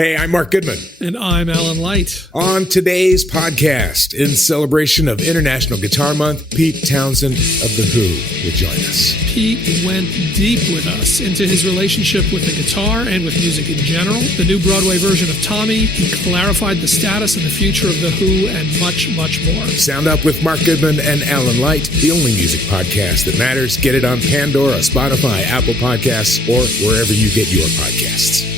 Hey, I'm Mark Goodman. And I'm Alan Light. On today's podcast, in celebration of International Guitar Month, Pete Townsend of The Who will join us. Pete went deep with us into his relationship with the guitar and with music in general, the new Broadway version of Tommy. He clarified the status and the future of The Who, and much, much more. Sound Up with Mark Goodman and Alan Light, the only music podcast that matters. Get it on Pandora, Spotify, Apple Podcasts, or wherever you get your podcasts.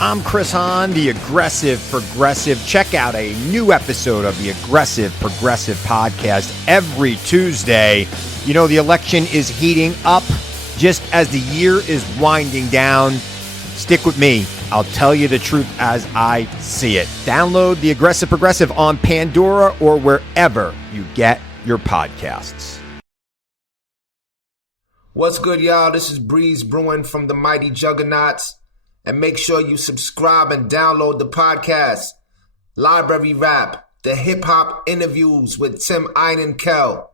I'm Chris Hahn, the Aggressive Progressive. Check out a new episode of the Aggressive Progressive podcast every Tuesday. You know, the election is heating up just as the year is winding down. Stick with me. I'll tell you the truth as I see it. Download the Aggressive Progressive on Pandora or wherever you get your podcasts. What's good, y'all? This is Breeze Brewing from the Mighty Juggernauts. And make sure you subscribe and download the podcast, Library Rap, the hip-hop interviews with Tim Einenkel,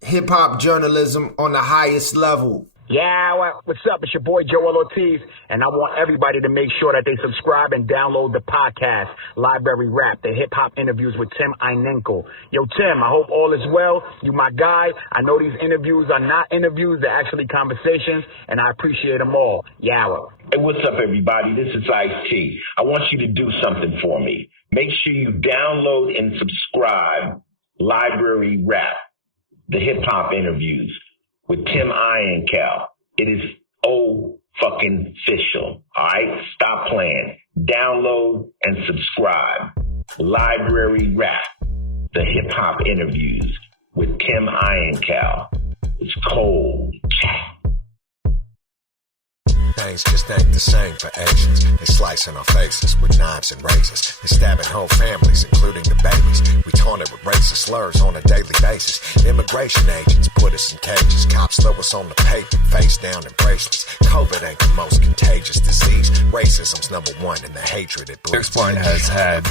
hip-hop journalism on the highest level. Yeah, what's up? It's your boy Joel Ortiz, and I want everybody to make sure that they subscribe and download the podcast, Library Rap, the hip-hop interviews with Tim Einenkel. Yo, Tim, I hope all is well. You my guy. I know these interviews are not interviews, they're actually conversations, and I appreciate them all. Yawa. Hey, what's up, everybody? This is Ice-T. I want you to do something for me. Make sure you download and subscribe Library Rap, the hip-hop interviews with Tim Einenkel. It is fucking official. All right? Stop playing. Download and subscribe. Library Rap, the hip-hop interviews with Tim Einenkel. It's cold. Things just ain't the same for Asians. They slicing our faces with knives and razors. They stabbing whole families, including the babies. We taunted with racist slurs on a daily basis. Immigration agents put us in cages. Cops throw us on the pavement, face down in bracelets. COVID ain't the most contagious disease. Racism's number one in the hatred it bleeds. Born has had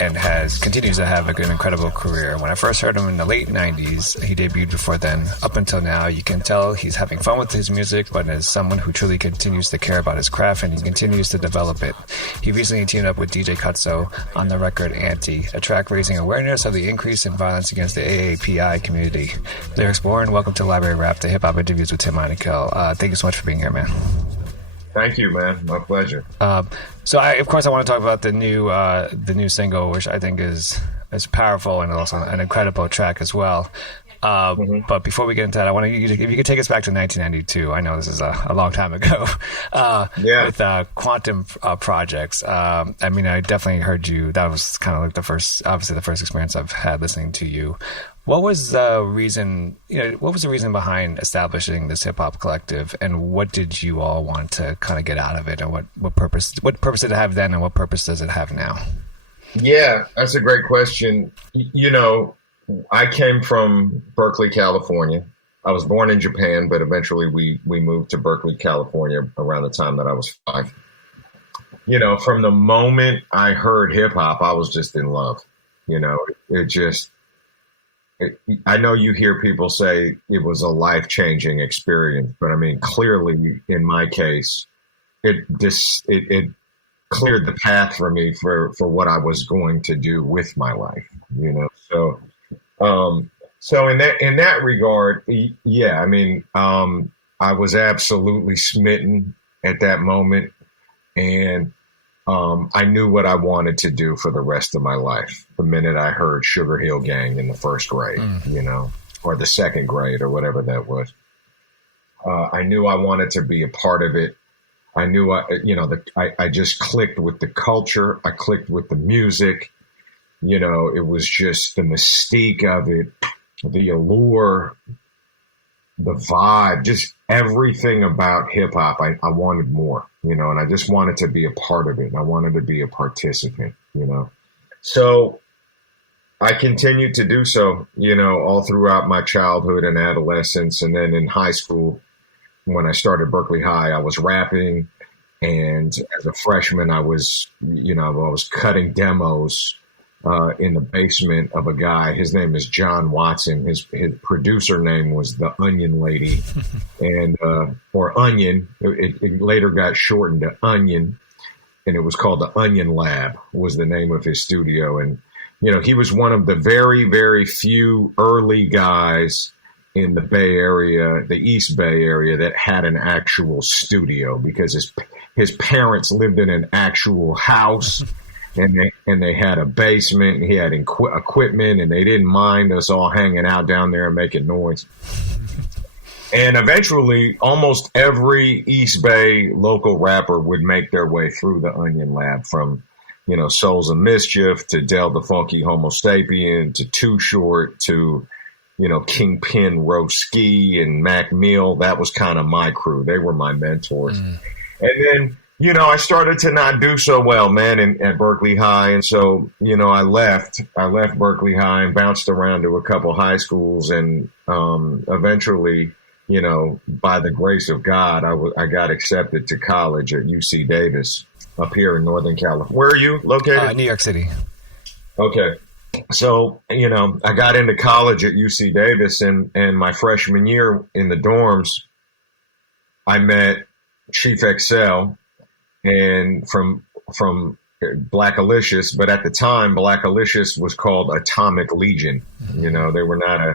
and continues to have an incredible career. When I first heard him in the late 90s, he debuted before then. Up until now, you can tell he's having fun with his music, but as someone who truly continues to care about his craft and he continues to develop it. He recently teamed up with DJ Cutso on the record Anti, a track raising awareness of the increase in violence against the AAPI community. Lyrics Born, welcome to Library Rap, the hip-hop interviews with Tim Einenkel. Thank you so much for being here, man. Thank you, man. My pleasure. So I want to talk about the new single, which I think is powerful and also an incredible track as well. But before we get into that, I want you to, if you could take us back to 1992. I know this is a long time ago. With Quantum Projects. I mean, I definitely heard you. That was kind of like the first experience I've had listening to you. What was the reason? What was the reason behind establishing this hip hop collective, and what did you all want to kind of get out of it, and what purpose did it have then, and what purpose does it have now? Yeah, that's a great question. I came from Berkeley, California. I was born in Japan, but eventually we moved to Berkeley, California around the time that I was 5. From the moment I heard hip hop, I was just in love. I know you hear people say it was a life-changing experience, but I mean, clearly in my case, it cleared the path for me for what I was going to do with my life, So in that regard, yeah, I mean, I was absolutely smitten at that moment, and I knew what I wanted to do for the rest of my life. The minute I heard Sugar Hill Gang in the first grade, or the second grade, or whatever that was, I knew I wanted to be a part of it. I knew I just clicked with the culture. I clicked with the music. It was just the mystique of it, the allure, the vibe, just everything about hip hop. I wanted more, and I just wanted to be a part of it. And I wanted to be a participant, So I continued to do so, all throughout my childhood and adolescence. And then in high school, when I started Berkeley High, I was rapping. And as a freshman, I was cutting demos in the basement of a guy. His name is John Watson. His producer name was the Onion Lady, and or Onion. It later got shortened to Onion, and it was called the Onion Lab. Was the name of his studio. And he was one of the very, very few early guys in the Bay Area, the East Bay Area, that had an actual studio, because his parents lived in an actual house. And they had a basement, and he had equipment, and they didn't mind us all hanging out down there and making noise. And eventually, almost every East Bay local rapper would make their way through the Onion Lab, from, Souls of Mischief to Del the Funky Homo Sapien to Too Short to, Kingpin Roski and Mac Mill. That was kind of my crew. They were my mentors. And then, I started to not do so well, man, at Berkeley High. And so, I left Berkeley High and bounced around to a couple high schools. And eventually, by the grace of God, I got accepted to college at UC Davis up here in Northern California. Where are you located? New York City. Okay. So, I got into college at UC Davis, and my freshman year in the dorms, I met Chief XL, and from Black Alicious, but at the time, Black Alicious was called Atomic Legion. They weren't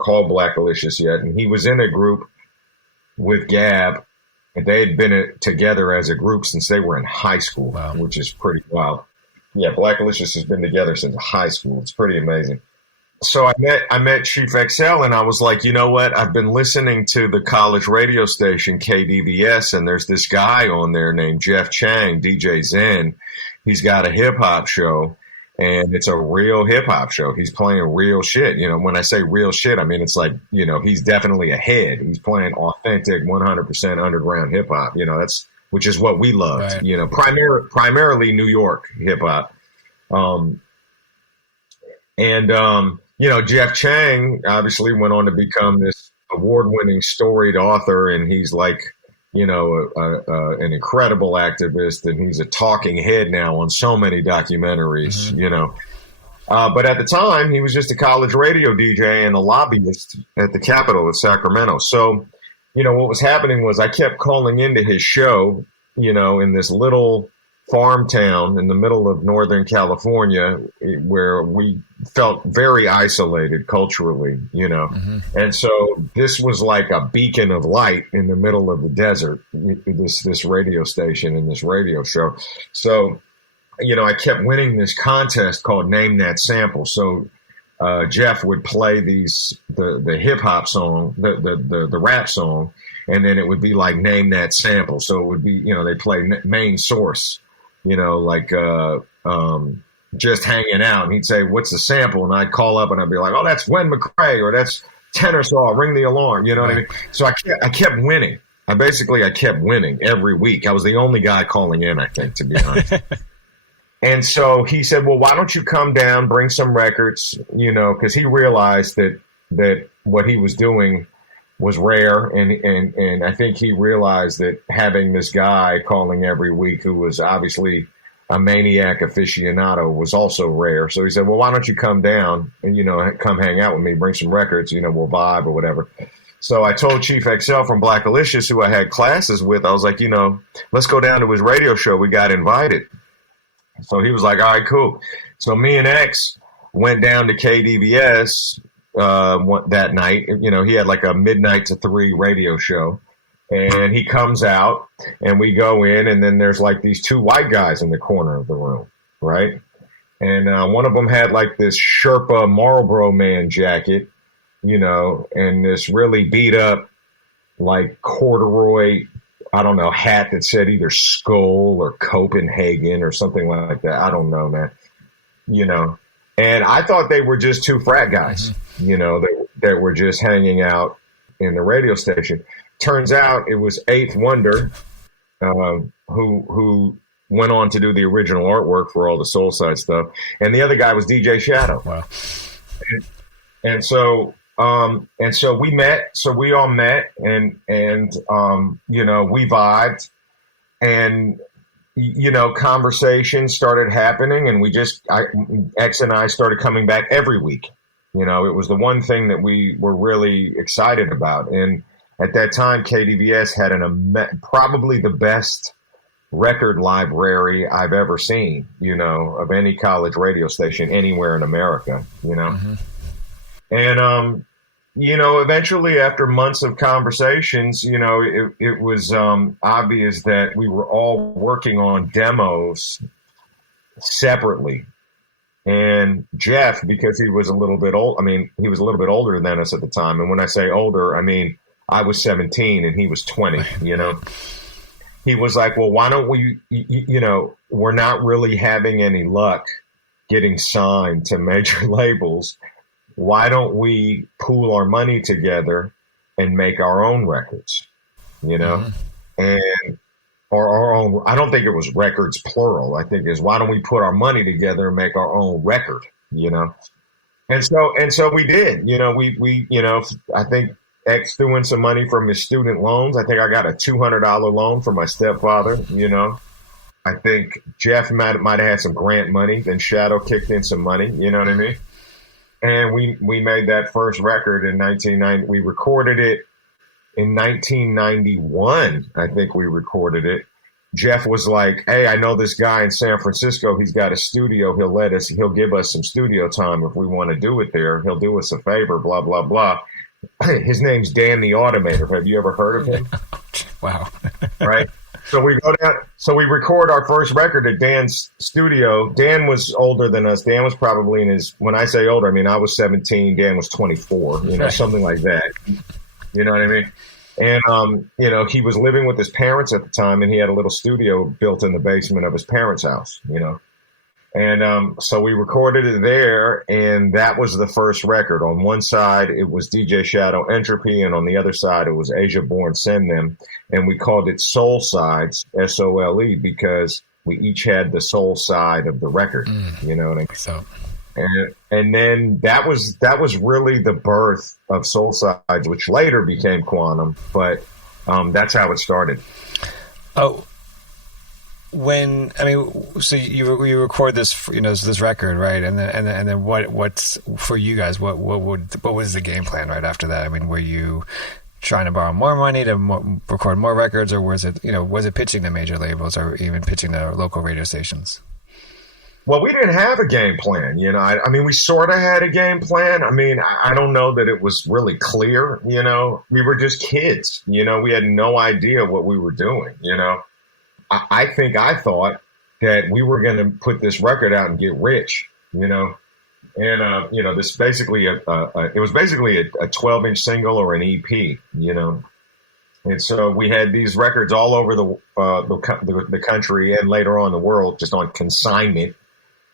called Black Alicious yet. And he was in a group with Gab, and they had been together as a group since they were in high school, wow, which is pretty wild. Yeah, Black Alicious has been together since high school. It's pretty amazing. So I met Chief XL, and I was like, you know what? I've been listening to the college radio station KDVS, and there's this guy on there named Jeff Chang, DJ Zen. He's got a hip hop show, and it's a real hip hop show. He's playing real shit. When I say real shit, I mean it's like, he's definitely ahead. He's playing authentic 100% underground hip hop. Which is what we loved. Right. Primarily New York hip hop. Jeff Chang obviously went on to become this award-winning storied author, and he's like, an incredible activist, and he's a talking head now on so many documentaries, But at the time, he was just a college radio DJ and a lobbyist at the Capitol of Sacramento. So, what was happening was I kept calling into his show, in this little farm town in the middle of Northern California, where we felt very isolated culturally, And so this was like a beacon of light in the middle of the desert, this radio station and this radio show. So, I kept winning this contest called Name That Sample. So Jeff would play the hip hop song, the rap song, and then it would be like Name That Sample. So it would be, they play Main Source, Just Hanging Out. And he'd say, what's the sample? And I'd call up and I'd be like, oh, that's Gwen McCrae, or that's Tenor Saw, Ring the Alarm. You know what I mean? So I kept winning. I kept winning every week. I was the only guy calling in, I think, to be honest. And so he said, well, why don't you come down, bring some records, because he realized that what he was doing was rare. And I think he realized that having this guy calling every week who was obviously a maniac aficionado was also rare. So he said, well, why don't you come down and, come hang out with me, bring some records, we'll vibe or whatever. So I told Chief XL from Black Alicious, who I had classes with, I was like, let's go down to his radio show. We got invited. So he was like, all right, cool. So me and X went down to KDVS that night. He had like a midnight to 3 radio show. And he comes out, and we go in, and then there's like these 2 white guys in the corner of the room, right? And one of them had like this Sherpa Marlboro Man jacket, and this really beat up like corduroy, I don't know, hat that said either Skull or Copenhagen or something like that. I don't know, man. And I thought they were just 2 frat guys, that were just hanging out in the radio station. Turns out it was Eighth Wonder, who went on to do the original artwork for all the Soulside stuff, and the other guy was DJ Shadow. Wow. And so we met. So we all met, and we vibed, and conversations started happening, and X and I started coming back every week. It was the one thing that we were really excited about. And at that time, KDVS had probably the best record library I've ever seen, of any college radio station anywhere in America, Mm-hmm. And, eventually after months of conversations, it was obvious that we were all working on demos separately. And Jeff, because he was a little bit he was a little bit older than us at the time. And when I say older, I mean, I was 17 and he was 20, He was like, well, why don't we, we're not really having any luck getting signed to major labels. Why don't we pool our money together and make our own records, Mm-hmm. and our own, I don't think it was records plural. I think is why don't we put our money together and make our own record, And so we did, we I think X threw in some money from his student loans. I think I got a $200 loan from my stepfather, I think Jeff might have had some grant money. Then Shadow kicked in some money, you know what I mean? And we made that first record in 1990. We recorded it in 1991. I think we recorded it. Jeff was like, hey, I know this guy in San Francisco. He's got a studio. He'll give us some studio time if we want to do it there. He'll do us a favor, blah, blah, blah. His name's Dan the Automator. Have you ever heard of him? Wow. Right. So we go down. So we record our first record at Dan's studio. Dan was older than us. Dan was probably when I say older, I mean, I was 17. Dan was 24, something like that. You know what I mean? And, he was living with his parents at the time, and he had a little studio built in the basement of his parents' house, And so we recorded it there, and that was the first record. On one side, it was DJ Shadow Entropy, and on the other side, it was Asia Born Send Them. And we called it Soul Sides, SOLE, because we each had the soul side of the record. You know what I mean? So. And then that was really the birth of Soul Sides, which later became Quantum, but that's how it started. Oh. So you record this, this record, right? And then what's for you guys? What was the game plan right after that? I mean, were you trying to borrow more money to record more records, or was it pitching to major labels, or even pitching to local radio stations? Well, we didn't have a game plan, I mean, we sort of had a game plan. I mean, I don't know that it was really clear, we were just kids, we had no idea what we were doing, I think I thought that we were going to put this record out and get rich, and this basically it was basically a 12-inch single or an EP, and so we had these records all over the country and later on the world just on consignment.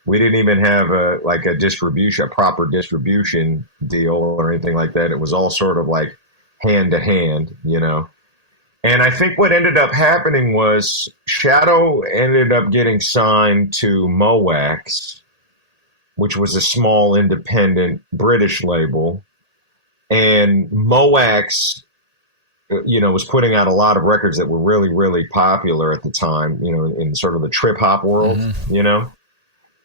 We didn't even have a proper distribution deal or anything like that. It was all sort of like hand to hand, And I think what ended up happening was Shadow ended up getting signed to Moax, which was a small independent British label. And Moax, was putting out a lot of records that were really, really popular at the time, in sort of the trip hop world,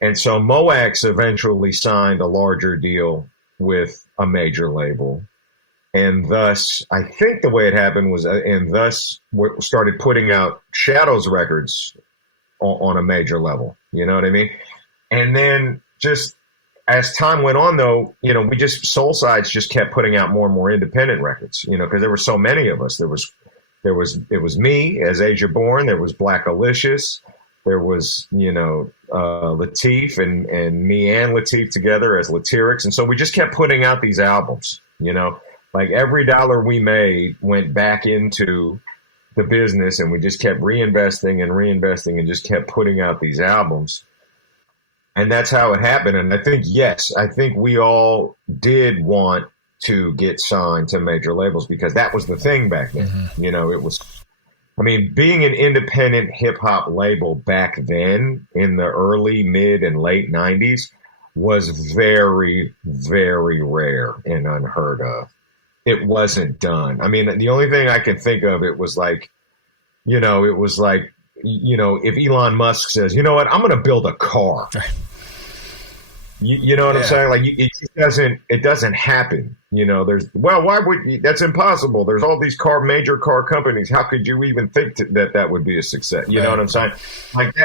And so Moax eventually signed a larger deal with a major label. And thus, I think the way it happened was, started putting out Shadow's records on a major level. You know what I mean? And then just as time went on, though, Soul Sides just kept putting out more and more independent records, because there were so many of us. It was me as Asia Born. There was Black Alicious. There was, Latif and me and Latif together as Latyrix. And so we just kept putting out these albums, Like every dollar we made went back into the business, and we just kept reinvesting and just kept putting out these albums. And that's how it happened. And I think we all did want to get signed to major labels because that was the thing back then. Mm-hmm. Being an independent hip hop label back then in the early, mid, and late 90s was very, very rare and unheard of. It wasn't done. The only thing I can think of, it was like if Elon Musk says, you know what, I'm going to build a car. You know what I'm saying? Like it doesn't happen. Why would that's impossible? There's all these major car companies. How could you even think that would be a success? You know what I'm saying? Like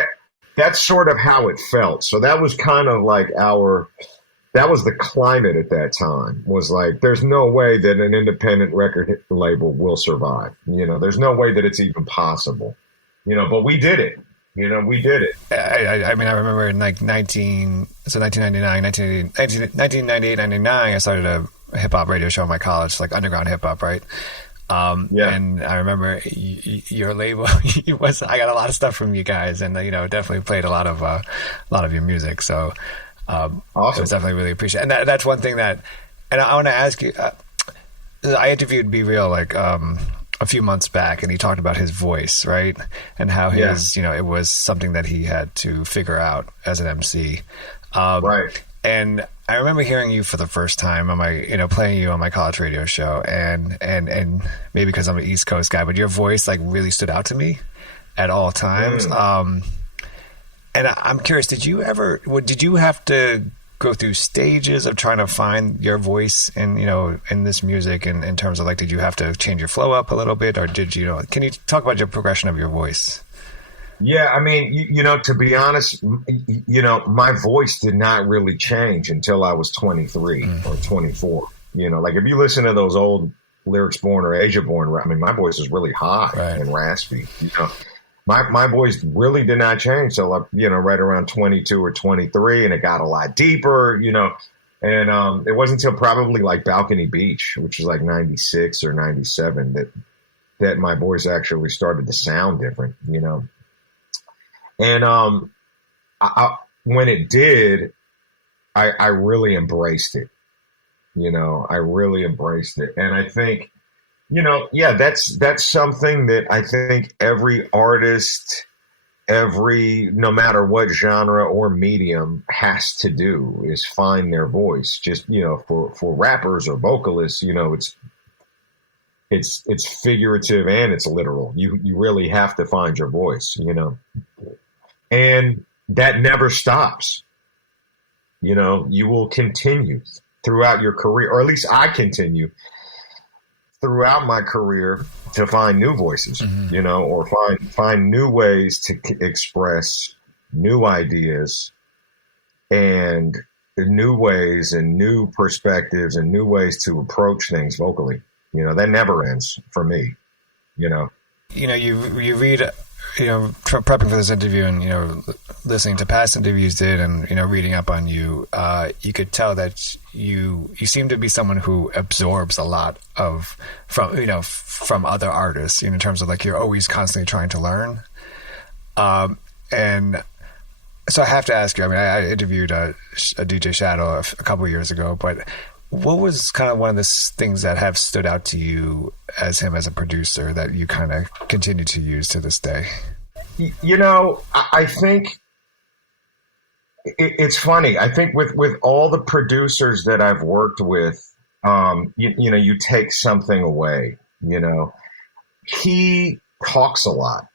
that's sort of how it felt. So that was kind of like that was the climate at that time, was like, there's no way that an independent record label will survive. There's no way that it's even possible, but we did it. We did it. I mean, I remember in like 1998, 99, I started a hip hop radio show in my college, like underground hip hop, right? And I remember your label. I got a lot of stuff from you guys, and definitely played a lot of your music. So awesome. It was definitely really appreciated. And that's one thing that, and I want to ask you. I interviewed Be Real like a few months back, and he talked about his voice, right? And how his, it was something that he had to figure out as an MC. Right. And I remember hearing you for the first time on my, playing you on my college radio show, and maybe because I'm an East Coast guy, but your voice like really stood out to me at all times. And I'm curious, did you have to go through stages of trying to find your voice in this music, and in terms of like, did you have to change your flow up a little bit, or did you can you talk about your progression of your voice? Yeah, I mean, to be honest, my voice did not really change until I was 23 or 24. Like if you listen to those old Lyrics Born or Asia Born, I mean, my voice is really high and raspy. My voice really did not change till right around 22 or 23, and it got a lot deeper, and it wasn't until probably like Balcony Beach, which was like 96 or 97, that my voice actually started to sound different, and when it did, I really embraced it. I really embraced it, and I think. That's something that I think every artist, no matter what genre or medium, has to do, is find their voice. Just, for rappers or vocalists, it's figurative and it's literal. You really have to find your voice, and that never stops. You will continue throughout your career, or at least I continue throughout my career to find new voices, or find new ways to express new ideas and new ways and new perspectives and new ways to approach things vocally. That never ends for me, You read, prepping for this interview and, listening to past interviews did, and, reading up on you, you could tell that you seem to be someone who absorbs a lot from other artists, in terms of like, you're always constantly trying to learn. And so I have to ask you, I mean, I interviewed a DJ Shadow a couple of years ago, but what was kind of one of the things that have stood out to you as him as a producer that you kind of continue to use to this day? I think it's funny. I think with all the producers that I've worked with, you take something away. He talks a lot,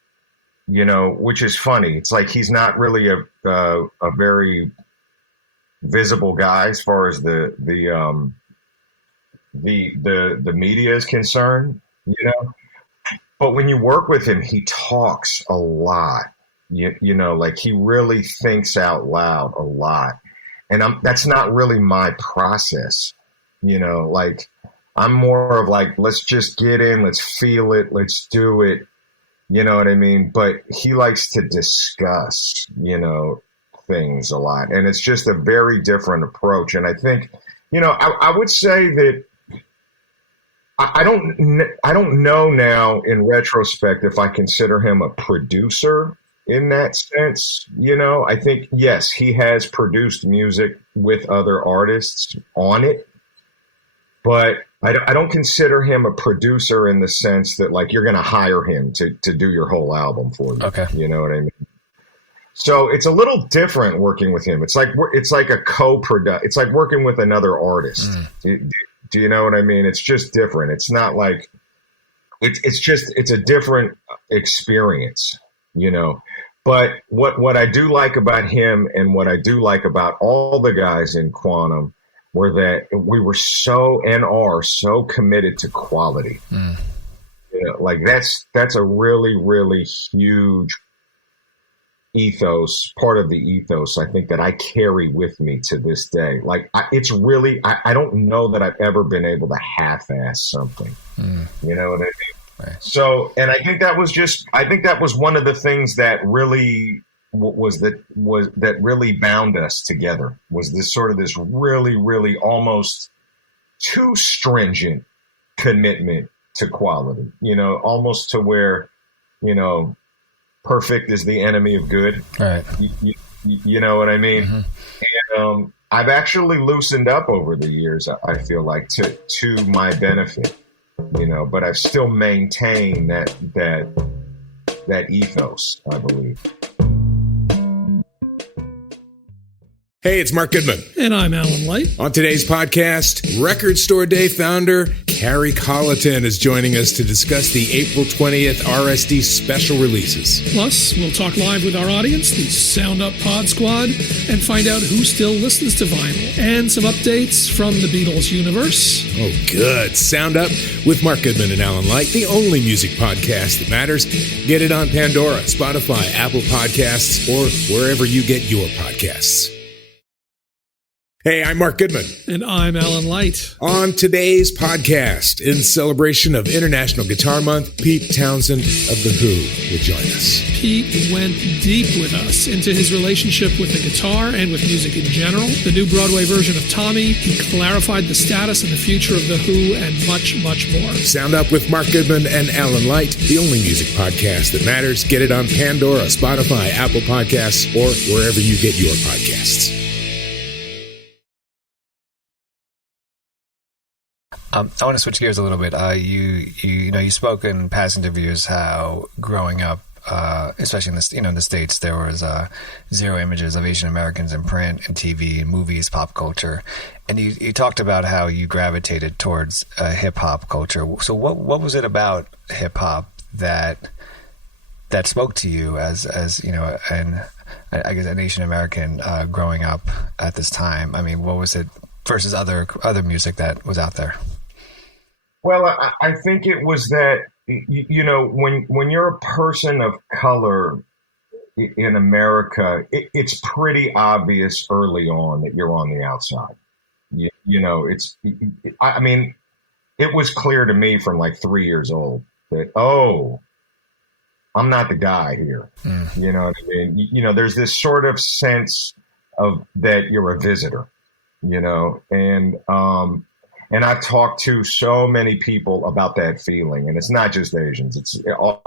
which is funny. It's like he's not really a very visible guy as far as the media is concerned, But when you work with him, he talks a lot. Like he really thinks out loud a lot, and that's not really my process. Like I'm more of like, let's just get in, let's feel it, let's do it. You know what I mean? But he likes to discuss, things a lot, and it's just a very different approach. And I think, I would say that I don't know now in retrospect if I consider him a producer in that sense. I think, yes, he has produced music with other artists on it, but I don't consider him a producer in the sense that like you're going to hire him to do your whole album for you. Okay. You know what I mean? So it's a little different working with him. It's like a co-product. It's like working with another artist. Do you know what I mean? It's just different. It's not like it's a different experience. But what I do like about him and what I do like about all the guys in Quantum were that we were so and are so committed to quality. Like that's a really, really huge ethos, part of the ethos, I think, that I carry with me to this day. Like I don't know that I've ever been able to half-ass something. You know what I mean? Right. So, and I think that was one of the things that really that really bound us together, was this really, really almost too stringent commitment to quality, almost to where, perfect is the enemy of good. Right. You know what I mean? And I've actually loosened up over the years, I feel like, to my benefit, but I've still maintained that ethos, I believe. Hey, it's Mark Goodman. And I'm Alan Light. On today's podcast, Record Store Day founder Carrie Colleton is joining us to discuss the April 20th RSD special releases. Plus, we'll talk live with our audience, the Sound Up Pod Squad, and find out who still listens to vinyl. And some updates from the Beatles universe. Oh, good. Sound Up with Mark Goodman and Alan Light, the only music podcast that matters. Get it on Pandora, Spotify, Apple Podcasts, or wherever you get your podcasts. Hey, I'm Mark Goodman. And I'm Alan Light. On today's podcast, in celebration of International Guitar Month, Pete Townsend of The Who will join us. Pete went deep with us into his relationship with the guitar and with music in general, the new Broadway version of Tommy. He clarified the status and the future of The Who, and much, much more. Sound Up with Mark Goodman and Alan Light, the only music podcast that matters. Get it on Pandora, Spotify, Apple Podcasts, or wherever you get your podcasts. I want to switch gears a little bit. You spoke in past interviews how growing up, especially in the States, there was zero images of Asian Americans in print and TV, movies, pop culture, and you talked about how you gravitated towards hip hop culture. So what was it about hip hop that spoke to you as and I guess an Asian American growing up at this time? I mean, what was it versus other music that was out there? Well, I think it was that, when you're a person of color in America, it's pretty obvious early on that you're on the outside. It was clear to me from like 3 years old that, I'm not the guy here. You know what I mean? There's this sort of sense of that you're a visitor, and I've talked to so many people about that feeling, and it's not just Asians.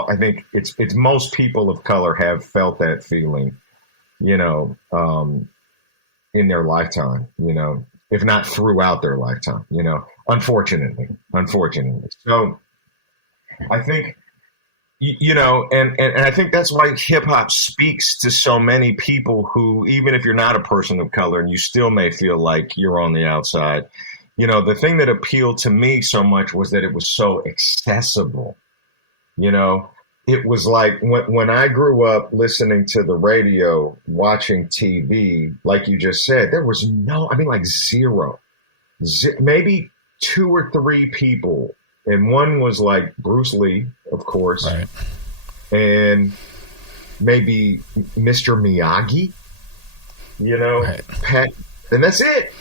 I think it's most people of color have felt that feeling, in their lifetime, if not throughout their lifetime, unfortunately. So I think, and I think that's why hip hop speaks to so many people who, even if you're not a person of color and you still may feel like you're on the outside, the thing that appealed to me so much was that it was so accessible. It was like when I grew up listening to the radio, watching TV, like you just said, there was zero, maybe 2 or 3 people. And one was like Bruce Lee, of course, right, and maybe Mr. Miyagi, right, Pat, and that's it.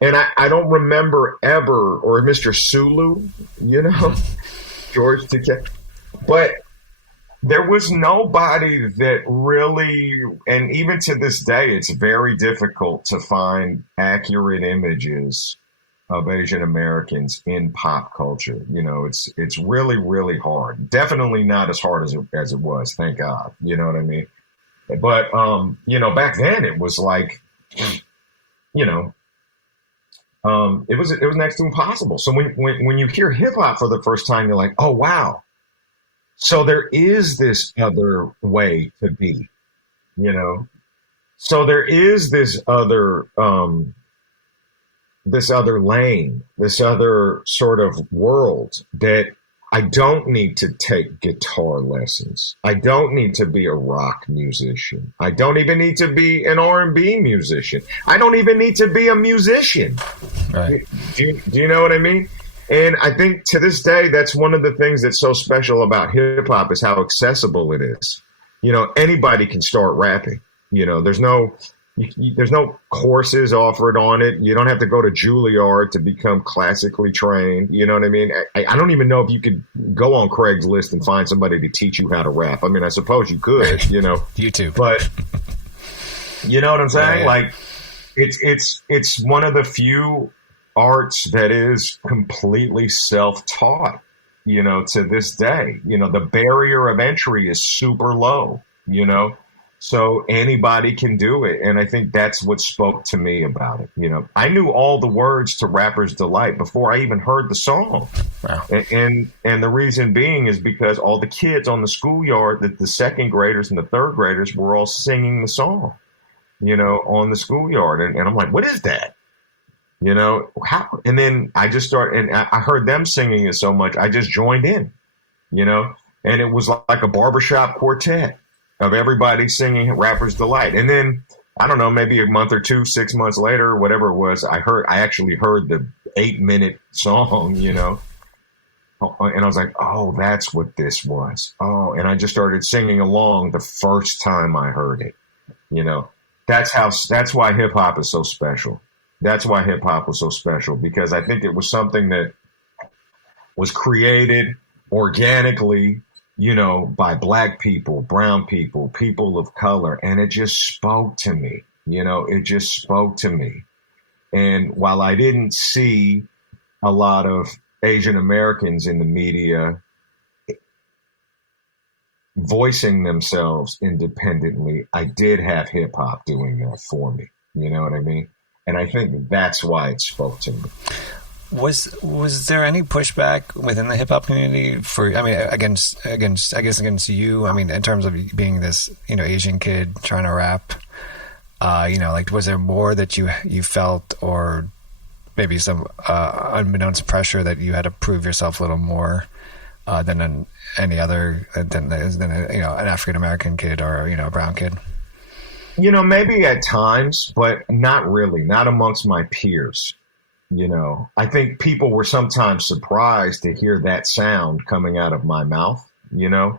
And I don't remember ever, or Mr. Sulu, George Takei. But there was nobody that really, and even to this day, it's very difficult to find accurate images of Asian Americans in pop culture. It's really, really hard. Definitely not as hard as it was, thank God. You know what I mean? But, back then it was like, it was next to impossible. So when you hear hip hop for the first time, you're like, oh wow. So there is this other way to be, So there is this other lane, this other sort of world that I don't need to take guitar lessons. I don't need to be a rock musician. I don't even need to be an R&B musician. I don't even need to be a musician. Right. Do you know what I mean? And I think to this day, that's one of the things that's so special about hip hop is how accessible it is. You know, anybody can start rapping. You know, there's no courses offered on it. You don't have to go to Juilliard to become classically trained. You know what I mean? I don't even know if you could go on Craigslist and find somebody to teach you how to rap. I mean, I suppose you could, you know. YouTube. But you know what I'm saying? Yeah. Like, it's one of the few arts that is completely self-taught, you know, to this day. You know, the barrier of entry is super low, you know. So anybody can do it. And I think that's what spoke to me about it. You know, I knew all the words to Rapper's Delight before I even heard the song. Wow. And the reason being is because all the kids on the schoolyard, the second graders and the third graders were all singing the song, you know, on the schoolyard. And I'm like, what is that? You know, how? And then I just started, and I heard them singing it so much, I just joined in, you know, and it was like a barbershop quartet of everybody singing Rapper's Delight. And then, I don't know, maybe a month or two, 6 months later, whatever it was, I actually heard the 8-minute song, you know, and I was like, oh, that's what this was. Oh, and I just started singing along the first time I heard it, you know. That's why hip hop is so special. That's why hip hop was so special, because I think it was something that was created organically, you know, by Black people, brown people, people of color. And it just spoke to me, you know, it just spoke to me. And while I didn't see a lot of Asian Americans in the media voicing themselves independently, I did have hip hop doing that for me. You know what I mean? And I think that's why it spoke to me. Was there any pushback within the hip hop community for, I mean, against you? I mean, in terms of being this, you know, Asian kid trying to rap, you know, like, was there more that you felt, or maybe some unbeknownst pressure that you had to prove yourself a little more than any other, than you know, an African American kid or, you know, a brown kid? You know, maybe at times, but not really, not amongst my peers. You know, I think people were sometimes surprised to hear that sound coming out of my mouth, you know,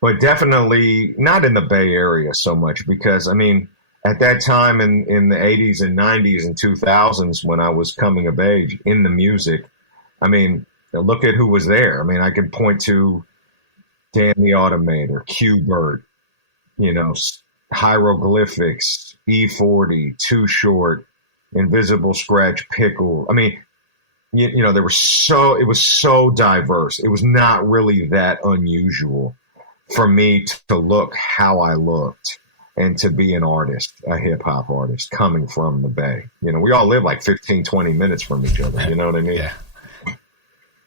but definitely not in the Bay Area so much, because, I mean, at that time in the 80s and 90s and 2000s, when I was coming of age in the music, I mean, look at who was there. I mean, I could point to Dan the Automator, Q-Bert, you know, Hieroglyphics, E40, Too Short, Invisible Scratch Pickle. I mean, you know, it was so diverse. It was not really that unusual for me to look how I looked and to be an artist, a hip hop artist coming from the Bay. You know, we all live like 15, 20 minutes from each other. You know what I mean? Yeah.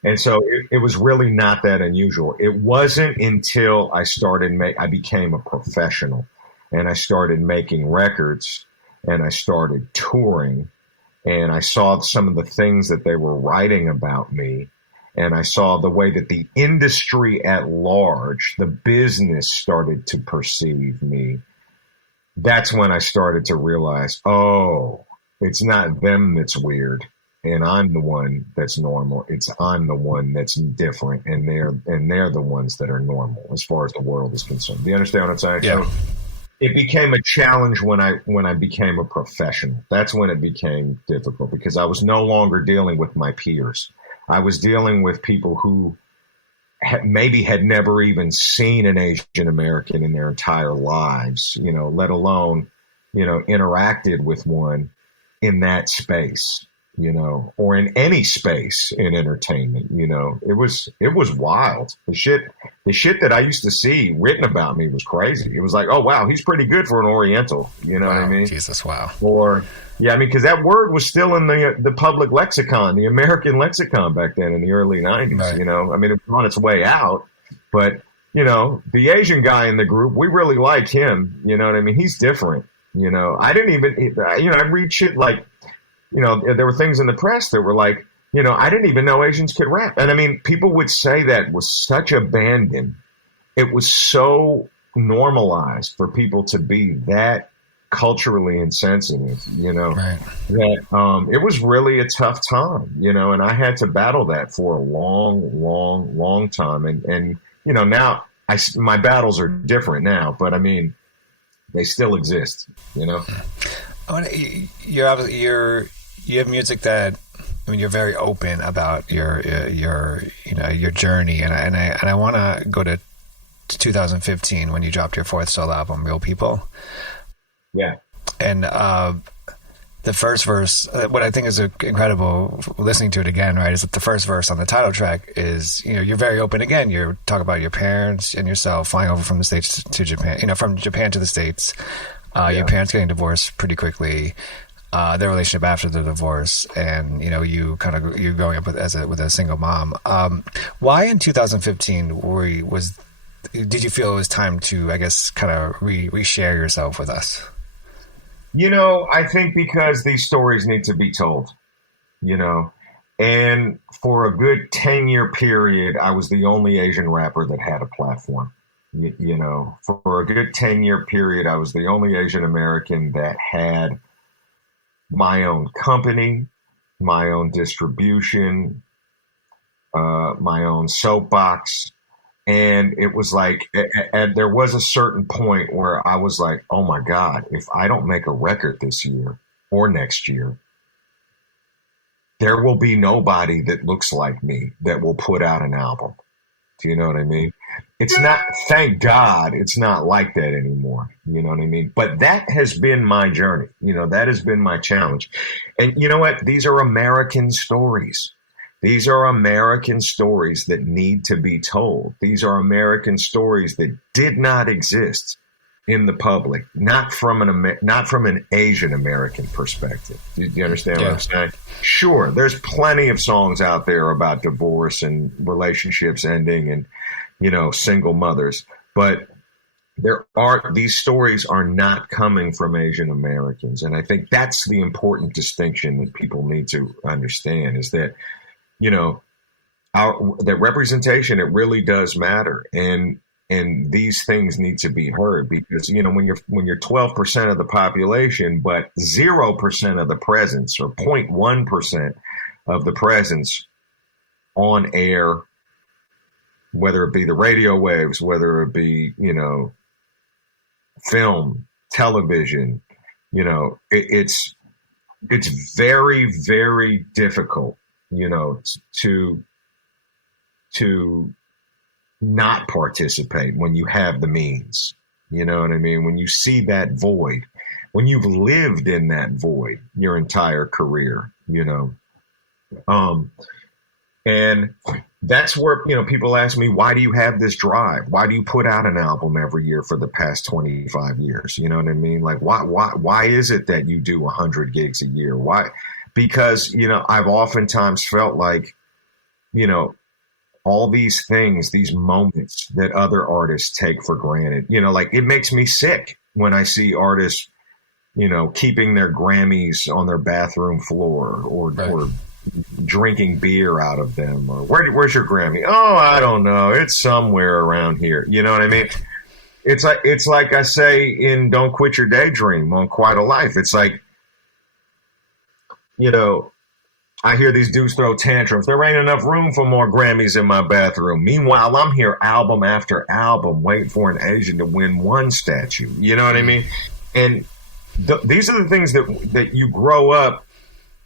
And so it was really not that unusual. It wasn't until I became a professional and I started making records and I started touring, and I saw some of the things that they were writing about me, and I saw the way that the industry at large, the business, started to perceive me. That's when I started to realize, oh, it's not them that's weird, and I'm the one that's normal. I'm the one that's different, and they're the ones that are normal as far as the world is concerned. Do you understand what I'm saying? Yeah. So, it became a challenge when I became a professional. That's when it became difficult, because I was no longer dealing with my peers. I was dealing with people who maybe had never even seen an Asian American in their entire lives, you know, let alone, you know, interacted with one in that space, you know, or in any space in entertainment. You know, it was wild. The shit that I used to see written about me was crazy. It was like, oh, wow, he's pretty good for an Oriental. You know what I mean? Jesus, wow. Or, yeah, I mean, because that word was still in the public lexicon, the American lexicon back then in the early 90s, right. You know? I mean, it was on its way out. But, you know, the Asian guy in the group, we really like him. You know what I mean? He's different. You know, I didn't even, you know, I read shit like, you know, there were things in the press that were like, I didn't even know Asians could rap. And I mean, people would say that with such abandon. It was so normalized for people to be that culturally insensitive, Right. that it was really a tough time, and I had to battle that for a long time. And now my battles are different now, but I mean, they still exist, You have music that, I mean, you're very open about your journey, and I want to go to 2015 when you dropped your fourth solo album, Real People. Yeah. And the first verse, what I think is incredible listening to it again, right, is that the first verse on the title track is, you're very open again. You talk about your parents and yourself flying over from the States to Japan, from Japan to the States, your parents getting divorced pretty quickly, their relationship after the divorce, and, you growing up with a single mom. Why in 2015 did you feel it was time to, I guess, kind of reshare yourself with us? I think because these stories need to be told, and for a good 10-year period, I was the only Asian rapper that had a platform. For a good 10-year period, I was the only Asian American that had my own company, my own distribution, my own soapbox. And it was like, and there was a certain point where I was like, oh my God, if I don't make a record this year or next year, there will be nobody that looks like me that will put out an album. Do you know what I mean? It's not, thank God, it's not like that anymore. You know what I mean? But that has been my journey. That has been my challenge. And you know what? These are American stories. These are American stories that need to be told. These are American stories that did not exist in the public, not from an Asian American perspective. Do you understand what I'm saying? Sure, there's plenty of songs out there about divorce and relationships ending and, single mothers, but these stories are not coming from Asian Americans. And I think that's the important distinction that people need to understand, is that that representation, it really does matter. And these things need to be heard, because, when you're 12% of the population, but 0% of the presence, or 0.1% of the presence on air, whether it be the radio waves, whether it be, film, television, it's very, very difficult, to not participate when you have the means. You know what I mean? When you see that void, when you've lived in that void your entire career, and that's where, people ask me, why do you have this drive? Why do you put out an album every year for the past 25 years? You know what I mean? Like, why is it that you do 100 gigs a year? Why? Because, I've oftentimes felt like, all these things, these moments that other artists take for granted, like, it makes me sick when I see artists, keeping their Grammys on their bathroom floor, or drinking beer out of them, or where's your Grammy? Oh, I don't know. It's somewhere around here. You know what I mean? It's like I say in Don't Quit Your Daydream on Quite a Life. It's like, I hear these dudes throw tantrums. There ain't enough room for more Grammys in my bathroom. Meanwhile, I'm here album after album waiting for an Asian to win one statue. You know what I mean? And these are the things that you grow up,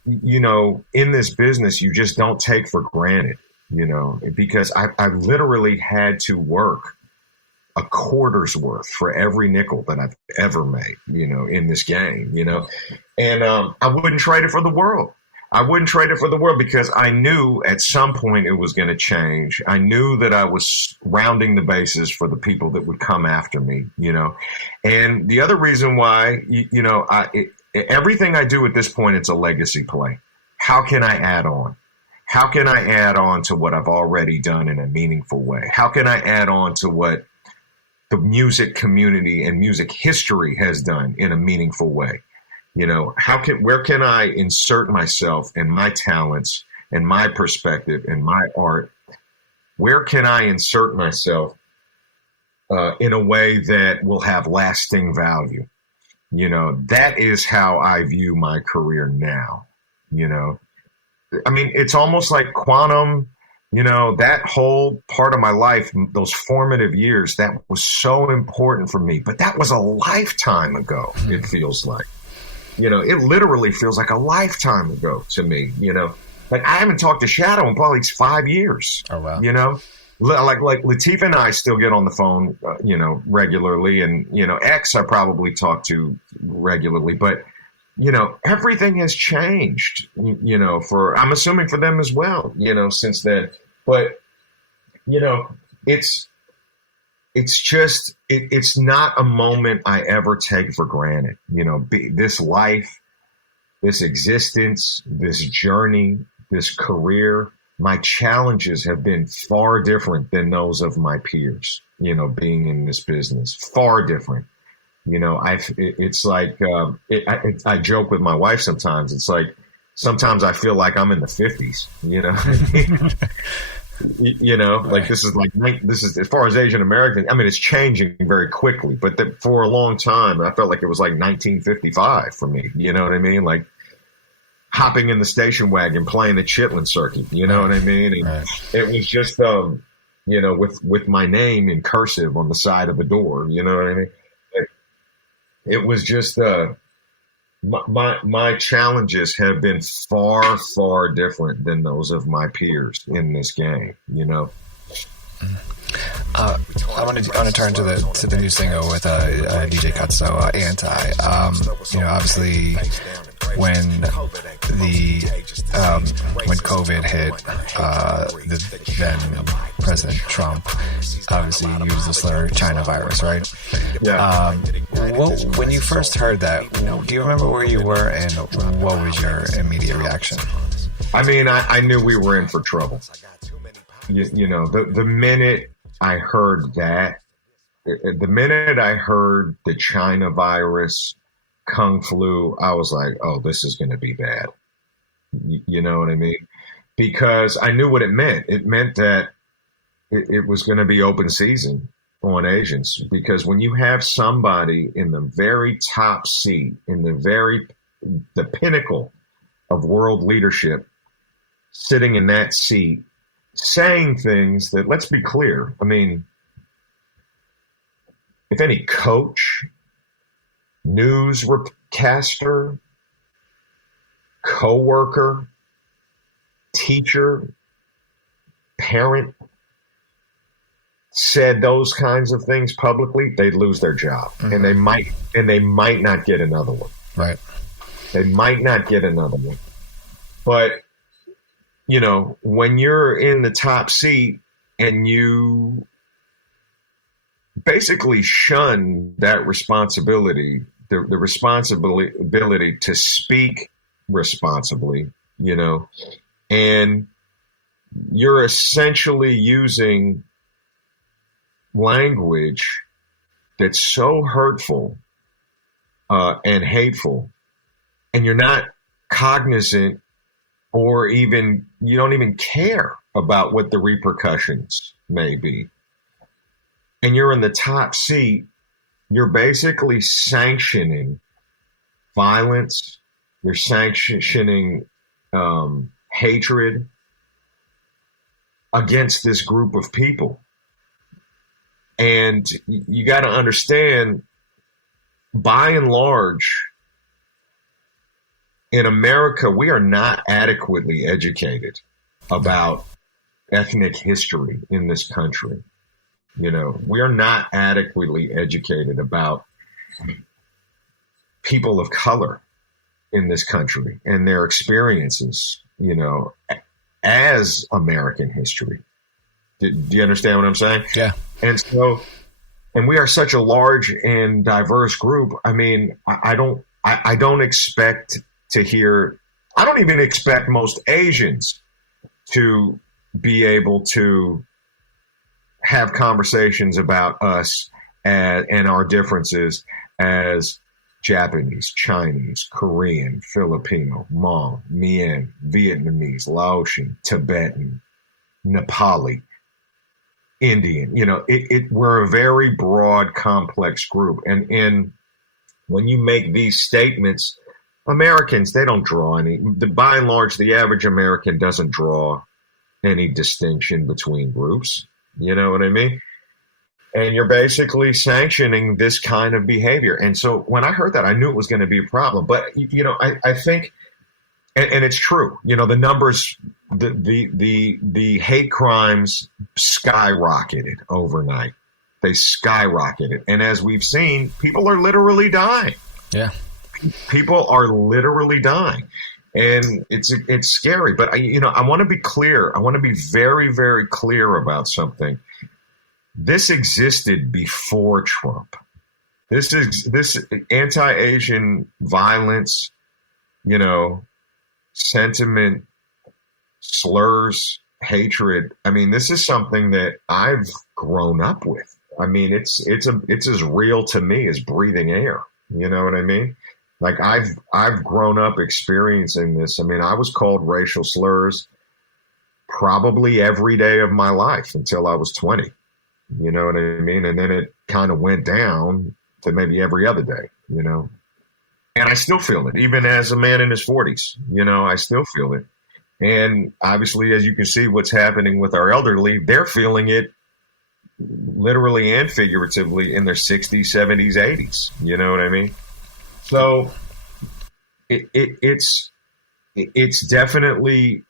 in this business, you just don't take for granted, because I literally had to work a quarter's worth for every nickel that I've ever made, in this game, and I wouldn't trade it for the world. I wouldn't trade it for the world, because I knew at some point it was going to change. I knew that I was rounding the bases for the people that would come after me, And the other reason why, everything I do at this point, it's a legacy play. How can I add on? How can I add on to what I've already done in a meaningful way? How can I add on to what the music community and music history has done in a meaningful way? Where can I insert myself and my talents and my perspective and my art, where can I insert myself in a way that will have lasting value? You know, that is how I view my career now. You know, I mean, it's almost like quantum, you know, that whole part of my life, those formative years, that was so important for me. But that was a lifetime ago, it feels like. You know, it literally feels like a lifetime ago to me, you know. Like, I haven't talked to Shadow in probably 5 years. Oh, wow. You know, like Latifah and I still get on the phone, you know, regularly. And, you know, X I probably talk to regularly. But, you know, everything has changed, you know, I'm assuming for them as well, you know, since then. But, you know, it's just, it's not a moment I ever take for granted. You know, this life, this existence, this journey, this career, my challenges have been far different than those of my peers, you know, being in this business, far different. You know, it's like, I joke with my wife sometimes. It's like, sometimes I feel like I'm in the 50s, you know. You know, like this is as far as Asian American. I mean, it's changing very quickly, but for a long time, I felt like it was like 1955 for me. You know what I mean? Like hopping in the station wagon, playing the Chitlin circuit. You know what I mean? And it was just, you know, with my name in cursive on the side of the door. You know what I mean? It was just my challenges have been far, far different than those of my peers in this game, you know. I want to turn to the new single with DJ Cutso, Anti. You know, obviously, when COVID hit, the then President Trump obviously used the slur China virus, right? Yeah. When you first heard that, do you remember where you were and what was your immediate reaction? I mean, I knew we were in for trouble. You know, the minute I heard that, the minute I heard the China virus, Kung flu, I was like, oh, this is going to be bad. You know what I mean? Because I knew what it meant. It meant that it was going to be open season on Asians. Because when you have somebody in the very top seat, in the pinnacle of world leadership, sitting in that seat, saying things that, let's be clear, I mean, if any coach, newscaster, coworker, teacher, parent said those kinds of things publicly, they'd lose their job. Mm-hmm. and they might not get another one. Right. They might not get another one. But you know, when you're in the top seat and you basically shun that responsibility, the responsibility to speak responsibly, you know, and you're essentially using language that's so hurtful and hateful, and you're not cognizant or even, you don't even care about what the repercussions may be. And you're in the top seat, you're basically sanctioning violence, you're sanctioning hatred against this group of people. And you got to understand, by and large, in America, we are not adequately educated about ethnic history in this country. You know, we are not adequately educated about people of color in this country and their experiences, you know, as American history. Do you understand what I'm saying? Yeah. And we are such a large and diverse group. I mean, I don't expect to hear, I don't even expect most Asians to be able to have conversations about us and our differences as Japanese, Chinese, Korean, Filipino, Hmong, Mien, Vietnamese, Laotian, Tibetan, Nepali, Indian. We're a very broad, complex group. And when you make these statements, Americans, they don't draw any. By and large, the average American doesn't draw any distinction between groups. You know what I mean? And you're basically sanctioning this kind of behavior. And so when I heard that, I knew it was going to be a problem. But, I think, and it's true, the numbers, the hate crimes skyrocketed overnight. They skyrocketed. And as we've seen, people are literally dying. Yeah. People are literally dying. And it's scary. But, I want to be clear. I want to be very, very clear about something. This existed before Trump. This anti-Asian violence, sentiment, slurs, hatred. I mean, this is something that I've grown up with. I mean, it's as real to me as breathing air. You know what I mean? Like I've grown up experiencing this. I mean, I was called racial slurs probably every day of my life until I was 20. You know what I mean? And then it kind of went down to maybe every other day, And I still feel it, even as a man in his 40s, I still feel it. And obviously, as you can see, what's happening with our elderly, they're feeling it literally and figuratively in their 60s, 70s, 80s. You know what I mean? So it's definitely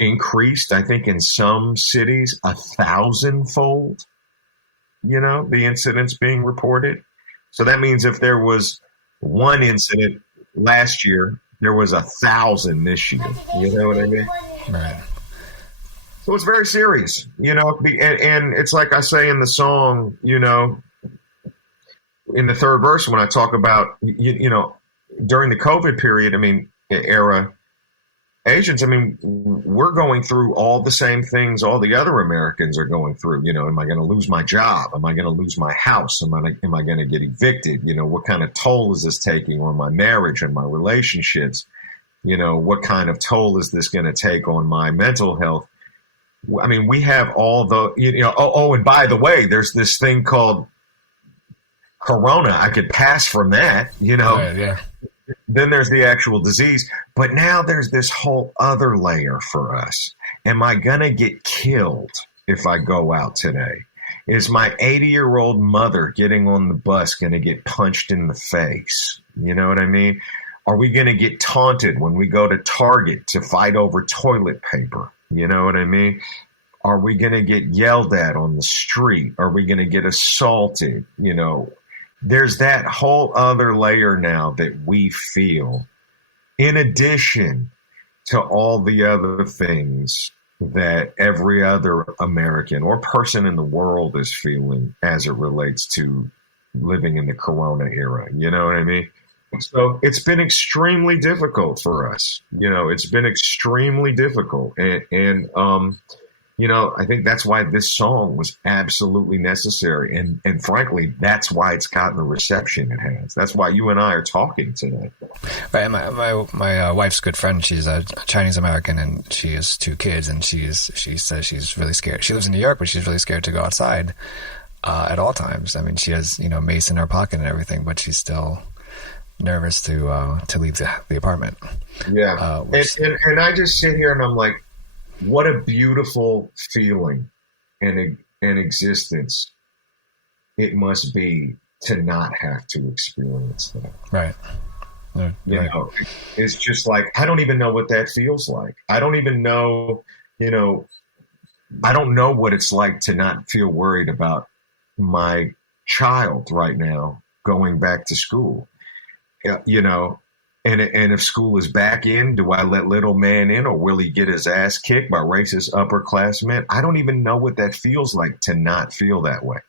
increased, I think, in some cities 1,000-fold, the incidents being reported. So that means if there was one incident last year, there was 1,000 this year. You know what I mean? Right. So it's very serious, and it's like I say in the song, in the third verse, when I talk about, during the COVID period, era, Asians, we're going through all the same things all the other Americans are going through. Am I going to lose my job? Am I going to lose my house? Am I going to get evicted? What kind of toll is this taking on my marriage and my relationships? What kind of toll is this going to take on my mental health? We have all the, and by the way, there's this thing called Corona. I could pass from that, Right, yeah. Then there's the actual disease. But now there's this whole other layer for us. Am I going to get killed if I go out today? Is my 80-year-old mother getting on the bus going to get punched in the face? You know what I mean? Are we going to get taunted when we go to Target to fight over toilet paper? You know what I mean? Are we going to get yelled at on the street? Are we going to get assaulted? There's that whole other layer now that we feel, in addition to all the other things that every other American or person in the world is feeling as it relates to living in the Corona era. You know what I mean? So it's been extremely difficult for us. It's been extremely difficult. And I think that's why this song was absolutely necessary. And frankly, that's why it's gotten the reception it has. That's why you and I are talking today. Right. My wife's good friend, she's a Chinese American, and she has 2 kids, and she says she's really scared. She lives in New York, but she's really scared to go outside at all times. She has, mace in her pocket and everything, but she's still nervous to leave the apartment. Yeah. And I just sit here and I'm like, what a beautiful feeling and existence it must be to not have to experience that. Right. Right. It's just like, I don't even know what that feels like. I don't even know, I don't know what it's like to not feel worried about my child right now going back to school. And if school is back in, do I let little man in, or will he get his ass kicked by racist upperclassmen? I don't even know what that feels like to not feel that way,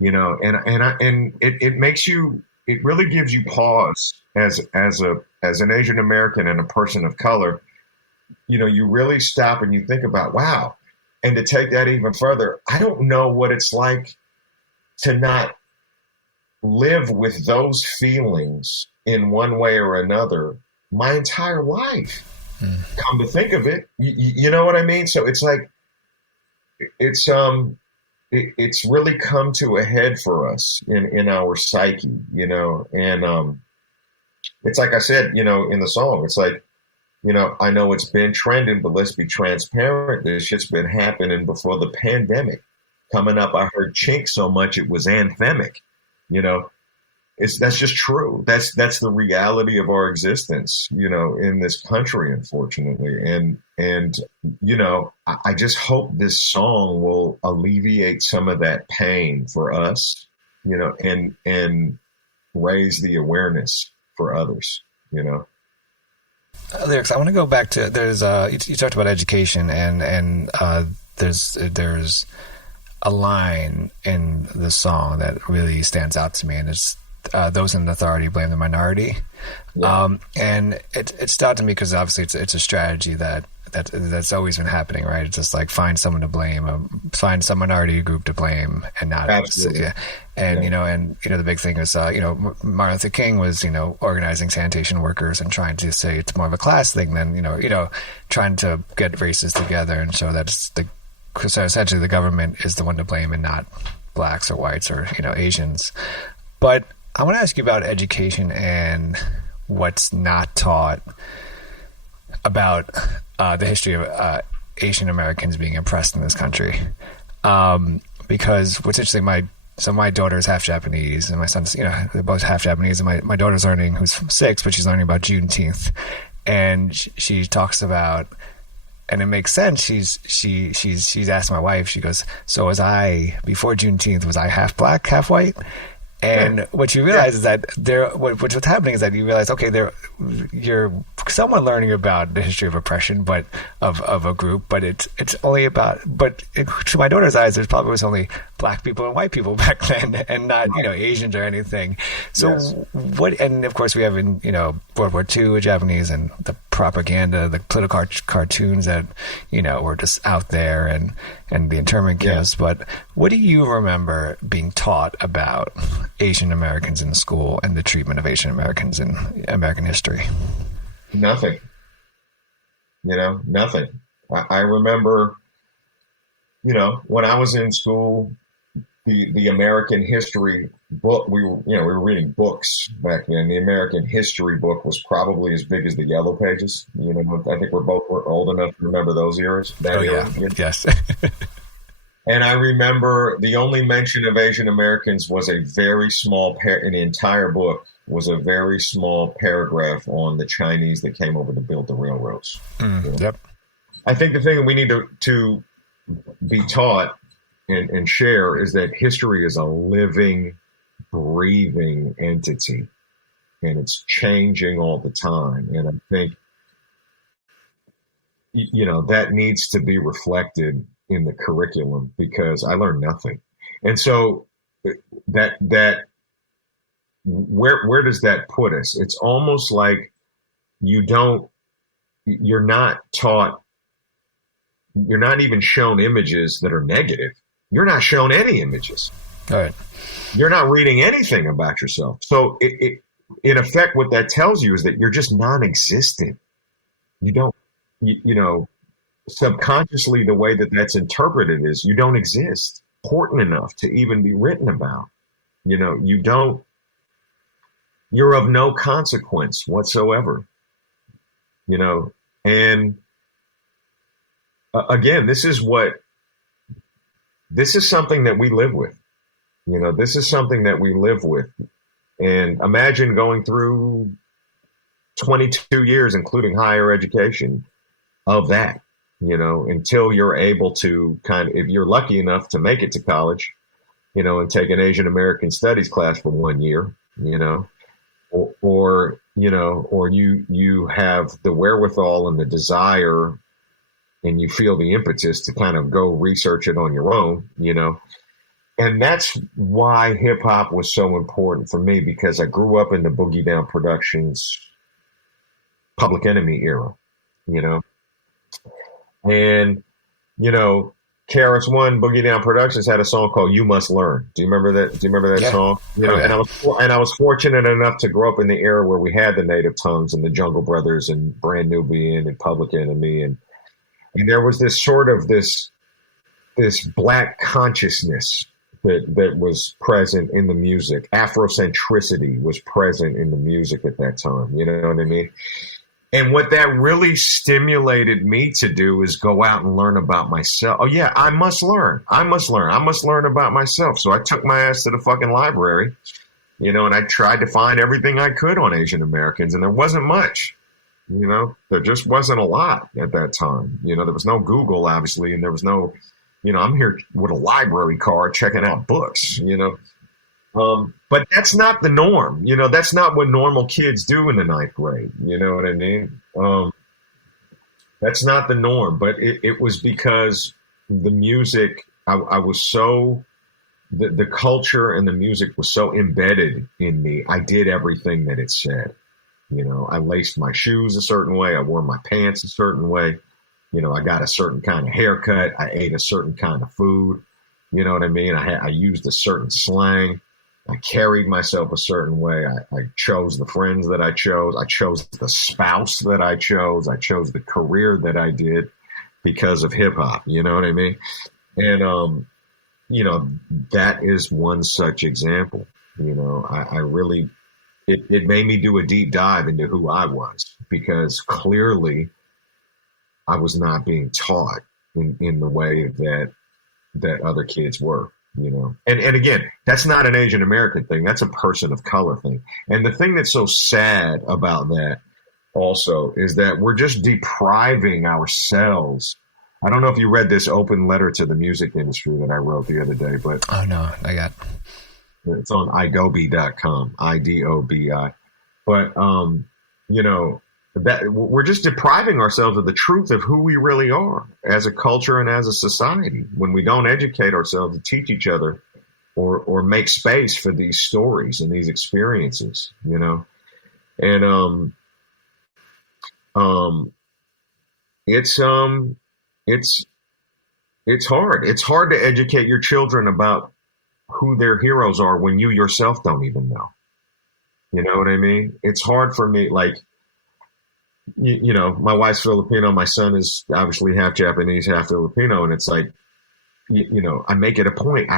and it makes you, it really gives you pause as an Asian American and a person of color. You really stop and you think about, wow. And to take that even further, I don't know what it's like to not live with those feelings in one way or another my entire life. Come to think of it, you know what I mean? So it's like, it's really come to a head for us in our psyche, you know, and it's like I said, you know, in the song, it's like, you know, I know it's been trending, but let's be transparent. This shit's been happening before the pandemic. Coming up, I heard chink so much it was anthemic, you know. That's just true. That's the reality of our existence, you know, in this country, unfortunately. And you know, I just hope this song will alleviate some of that pain for us, you know, and raise the awareness for others, you know. Lyrics. I want to go back to there's you talked about education and there's a line in the song that really stands out to me, and it's those in authority blame the minority. Yeah. And it stood out to me because obviously it's a strategy that's always been happening, right? It's just like find someone to blame, find some minority group to blame, and not absolutely. Yeah. And you know, the big thing is you know, Martin Luther King was, you know, organizing sanitation workers and trying to say it's more of a class thing than you know trying to get races together and show that so essentially the government is the one to blame and not blacks or whites or, you know, Asians. But I want to ask you about education and what's not taught about the history of Asian Americans being oppressed in this country. Because what's interesting, my daughter's half Japanese and my son's, you know, they're both half Japanese, and my daughter's learning, who's 6, but she's learning about Juneteenth. And she talks about, and it makes sense. She's asked my wife, she goes, so before Juneteenth, was I half black, half white? And what you realize is that what's happening is that you realize, okay, you're somewhat learning about the history of oppression, but of a group, but it's only about, to my daughter's eyes, there probably was only black people and white people back then, and not, you know, Asians or anything. So and of course we have in, you know, World War II, Japanese, and the propaganda, the political cartoons that, you know, were just out there, and the internment camps. But what do you remember being taught about Asian Americans in school and the treatment of Asian Americans in American history? Nothing. You know, nothing. I remember, you know, when I was in school, the American history book, we were reading books back then. The American history book was probably as big as the Yellow Pages. You know, I think we're old enough to remember those eras. Yes. And I remember the only mention of Asian Americans was a very small in the entire book was a very small paragraph on the Chinese that came over to build the railroads. Yep. I think the thing that we need to be taught and share is that history is a living, breathing entity, and it's changing all the time. And I think, you know, that needs to be reflected in the curriculum, because I learned nothing. And so that where does that put us? It's almost like you're not taught, you're not even shown images that are negative. You're not shown any images. All right. You're not reading anything about yourself. So in effect, what that tells you is that you're just non-existent. You don't, you know, subconsciously, the way that that's interpreted is you don't exist, important enough to even be written about. You know, you're of no consequence whatsoever, you know. And again, this is something that we live with, you know, this is something that we live with. And imagine going through 22 years, including higher education, of that, you know, until you're able to if you're lucky enough to make it to college, you know, and take an Asian American studies class for 1 year, you know, or you know, or you have the wherewithal and the desire, and you feel the impetus to kind of go research it on your own, you know. And that's why hip hop was so important for me, because I grew up in the Boogie Down Productions, Public Enemy era, you know. And, you know, KRS One, Boogie Down Productions had a song called "You Must Learn." Do you remember that? Do you remember that song? You know, and I was fortunate enough to grow up in the era where we had the Native Tongues and the Jungle Brothers and Brand Nubian and Public Enemy, and there was this sort of this black consciousness that was present in the music. Afrocentricity was present in the music at that time. You know what I mean? And what that really stimulated me to do is go out and learn about myself. Oh, yeah, I must learn. I must learn about myself. So I took my ass to the fucking library, you know, and I tried to find everything I could on Asian Americans. And there wasn't much, you know, there just wasn't a lot at that time. You know, there was no Google, obviously, and there was no, you know, I'm here with a library card checking out books, you know. But that's not the norm. You know, that's not what normal kids do in the 9th grade. You know what I mean? That's not the norm. But it was because the music, I was so, the culture and the music was so embedded in me. I did everything that it said. You know, I laced my shoes a certain way. I wore my pants a certain way. You know, I got a certain kind of haircut. I ate a certain kind of food. You know what I mean? I used a certain slang. I carried myself a certain way. I chose the friends that I chose. I chose the spouse that I chose. I chose the career that I did because of hip hop. You know what I mean? And, you know, that is one such example. You know, I really, it made me do a deep dive into who I was, because clearly I was not being taught in the way that other kids were. You know, and again, that's not an Asian American thing. That's a person of color thing. And the thing that's so sad about that also is that we're just depriving ourselves. I don't know if you read this open letter to the music industry that I wrote the other day, but oh no, I got it's on idobi.com, IDOBI. But you know, that we're just depriving ourselves of the truth of who we really are as a culture and as a society when we don't educate ourselves to teach each other or make space for these stories and these experiences, you know. And it's hard. It's hard to educate your children about who their heroes are when you yourself don't even know. You know what I mean? It's hard for me, like, you know, my wife's Filipino. My son is obviously half Japanese, half Filipino. And it's like, you know, I make it a point.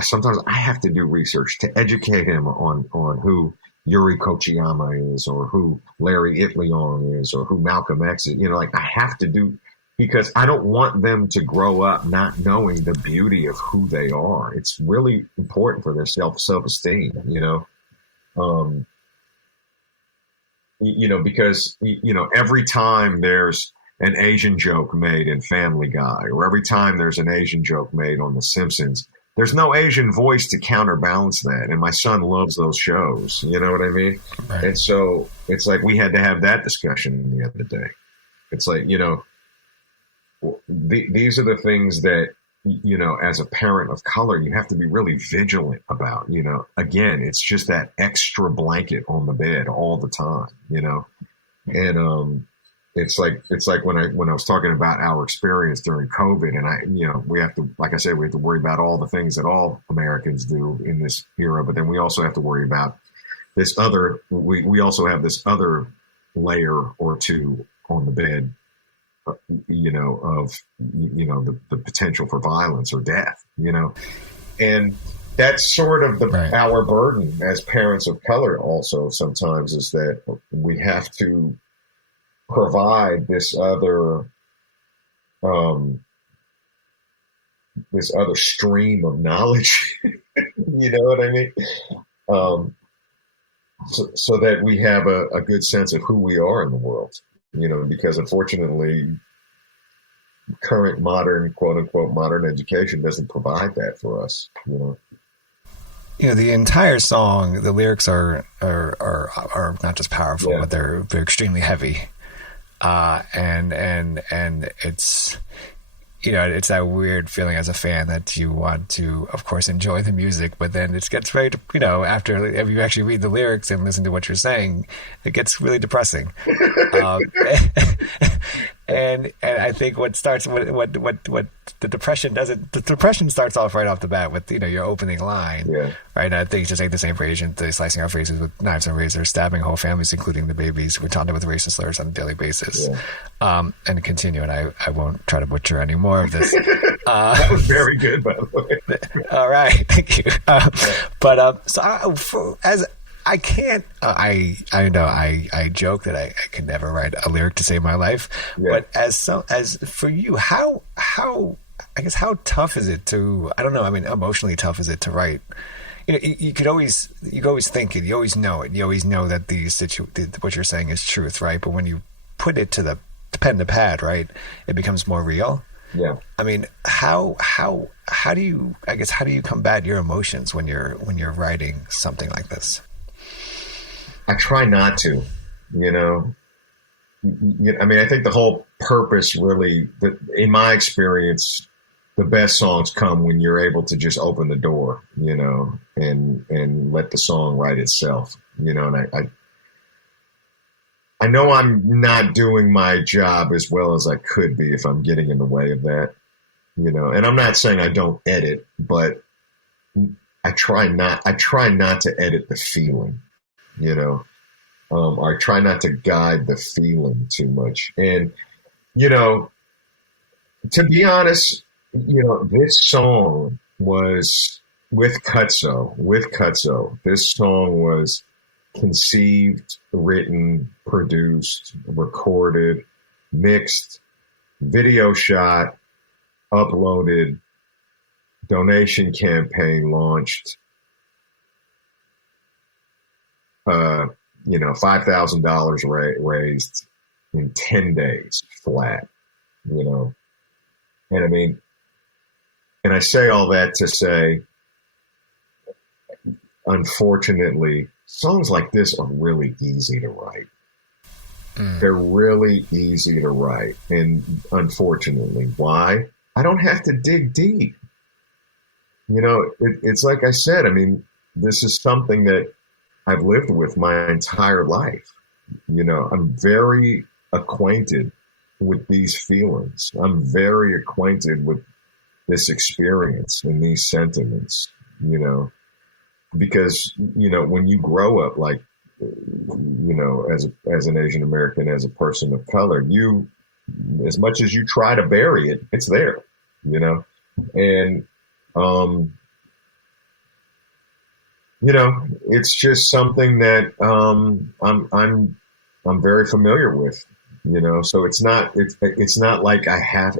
Sometimes I have to do research to educate him on who Yuri Kochiyama is, or who Larry Itliong is, or who Malcolm X is. You know, like I have to do, because I don't want them to grow up not knowing the beauty of who they are. It's really important for their self-esteem, you know. You know, because, you know, every time there's an Asian joke made in Family Guy, or every time there's an Asian joke made on The Simpsons, there's no Asian voice to counterbalance that. And my son loves those shows. You know what I mean? Right. And so it's like we had to have that discussion the other day. It's like, you know, these are the things that, you know, as a parent of color, you have to be really vigilant about. You know, again, it's just that extra blanket on the bed all the time, you know. And it's like when I was talking about our experience during COVID, and you know, we have to, like I said, we have to worry about all the things that all Americans do in this era, but then we also have to worry about this other, we also have this other layer or two on the bed, you know, of, you know, the potential for violence or death, you know. And that's sort of our burden as parents of color also sometimes, is that we have to provide this other stream of knowledge, you know what I mean? So that we have a good sense of who we are in the world. You know, because unfortunately, current modern, quote unquote, modern education doesn't provide that for us. You know. You know, the entire song, the lyrics are not just powerful, but they're extremely heavy, and it's, you know, it's that weird feeling as a fan that you want to, of course, enjoy the music, but then it gets very, you know, after if you actually read the lyrics and listen to what you're saying, it gets really depressing. And I think what the depression starts off right off the bat with, your opening line, right? And I think it's just ain't the same for Asians. They're slicing our faces with knives and razors, stabbing whole families, including the babies. We're taunted with racist slurs on a daily basis. And continue, and I won't try to butcher any more of this. That was very good, by the way. All right, thank you. I can't. I know. I joke that I can never write a lyric to save my life. But as for you, how tough is it to? I don't know. I mean, emotionally tough is it to write? You always think it. You always know it. You always know that what you're saying is truth, right? But when you put it to the pen to pad, right, it becomes more real. Yeah. I mean, how do you combat your emotions when you're writing something like this? I try not to, I mean, I think the whole purpose really, in my experience, the best songs come when you're able to just open the door, and let the song write itself, and I know I'm not doing my job as well as I could be if I'm getting in the way of that, and I'm not saying I don't edit, but I try not to edit the feeling. I try not to guide the feeling too much. And, to be honest, this song was with Cutso. This song was conceived, written, produced, recorded, mixed, video shot, uploaded, donation campaign launched, $5,000 raised in 10 days flat, and I mean, and I say all that to say, unfortunately, songs like this are really easy to write. They're really easy to write. And unfortunately, why? I don't have to dig deep. It's like I said, I mean, this is something that I've lived with my entire life. I'm very acquainted with these feelings. I'm very acquainted with this experience and these sentiments, because, when you grow up, like, as an Asian American, as a person of color, as much as you try to bury it, it's there, and, it's just something that I'm very familiar with, so it's not like I have,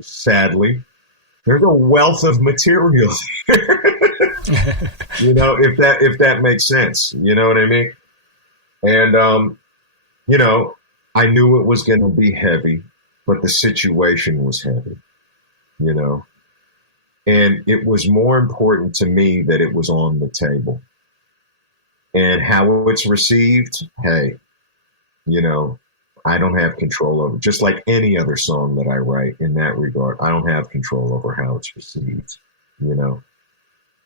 sadly, there's a wealth of material here, if that makes sense, you know what I mean? And, I knew it was going to be heavy, but the situation was heavy, and it was more important to me that it was on the table. And how it's received, hey, I don't have control over it. Just like any other song that I write in that regard, I don't have control over how it's received,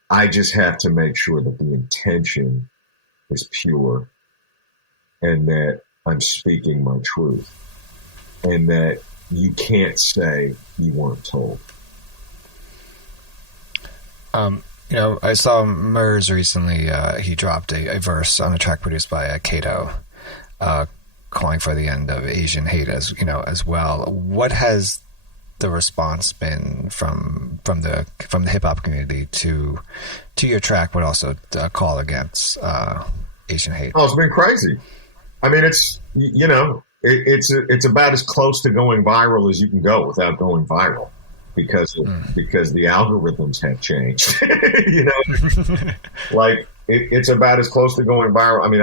I just have to make sure that the intention is pure and that I'm speaking my truth and that you can't say you weren't told. I saw Murs recently. He dropped a verse on a track produced by Cutso, calling for the end of Asian hate as well. What has the response been from the hip hop community to your track, but also a call against Asian hate? Oh, it's been crazy. I mean, it's it's about as close to going viral as you can go without going viral. Because the algorithms have changed, like it's about as close to going viral. I mean,